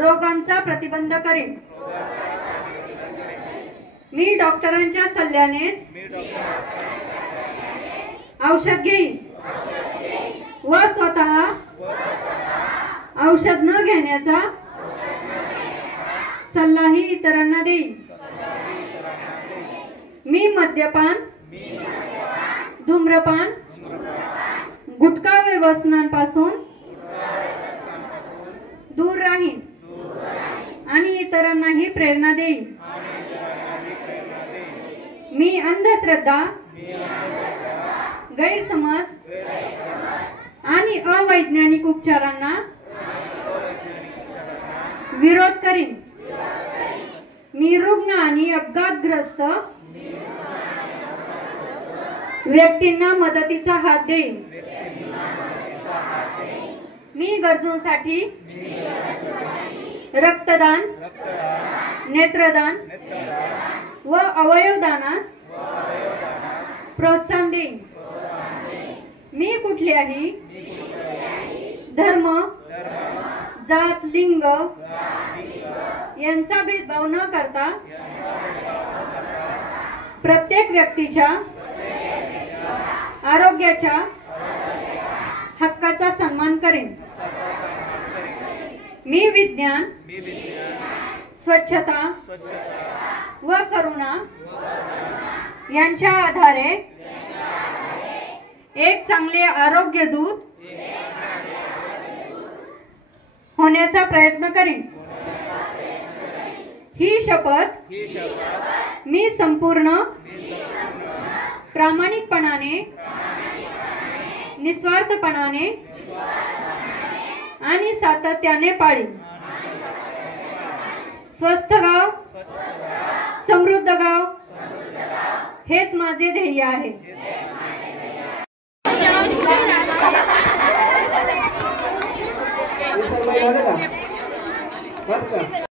रोगांचा प्रतिबंध करीन. मी डॉक्टरांच्या सल्ल्यानेच औषध घेईन व स्वतः औषध न घेण्याचा सल्लाही इतरांना देईन. मी मद्यपान, धूम्रपान, गुटखा व्यसनांपासून दूर राहीन आणि इतरांनाही प्रेरणा देईन. मी अंधश्रद्धा, गैरसमज आणि अवैज्ञानिक उपचारांना विरोध करीन. मी रुग्ण आणि अपघातग्रस्त व्यक्तींना मदतीचा हात देईन. मी गरजूंसाठी रक्तदान, नेत्रदान व अवयवदानास प्रोत्साहन देईन. मी कुठल्याही धर्म, जात, लिंग यांचा भेदभाव न करता प्रत्येक व्यक्तीच्या आरोग्याच्या हक्काचा सन्मान करेन. मी विज्ञान, स्वच्छता व करुणा यांच्या आधारे एक चांगले आरोग्य दूत होण्याचा प्रयत्न करीन. ही शपथ मी संपूर्ण प्रामाणिकपणाने, निस्वार्थपणाने आणि सातत्याने पाळीन. स्वस्थ गाव, समृद्ध गाव हेच माझे ध्येय आहे. बस का?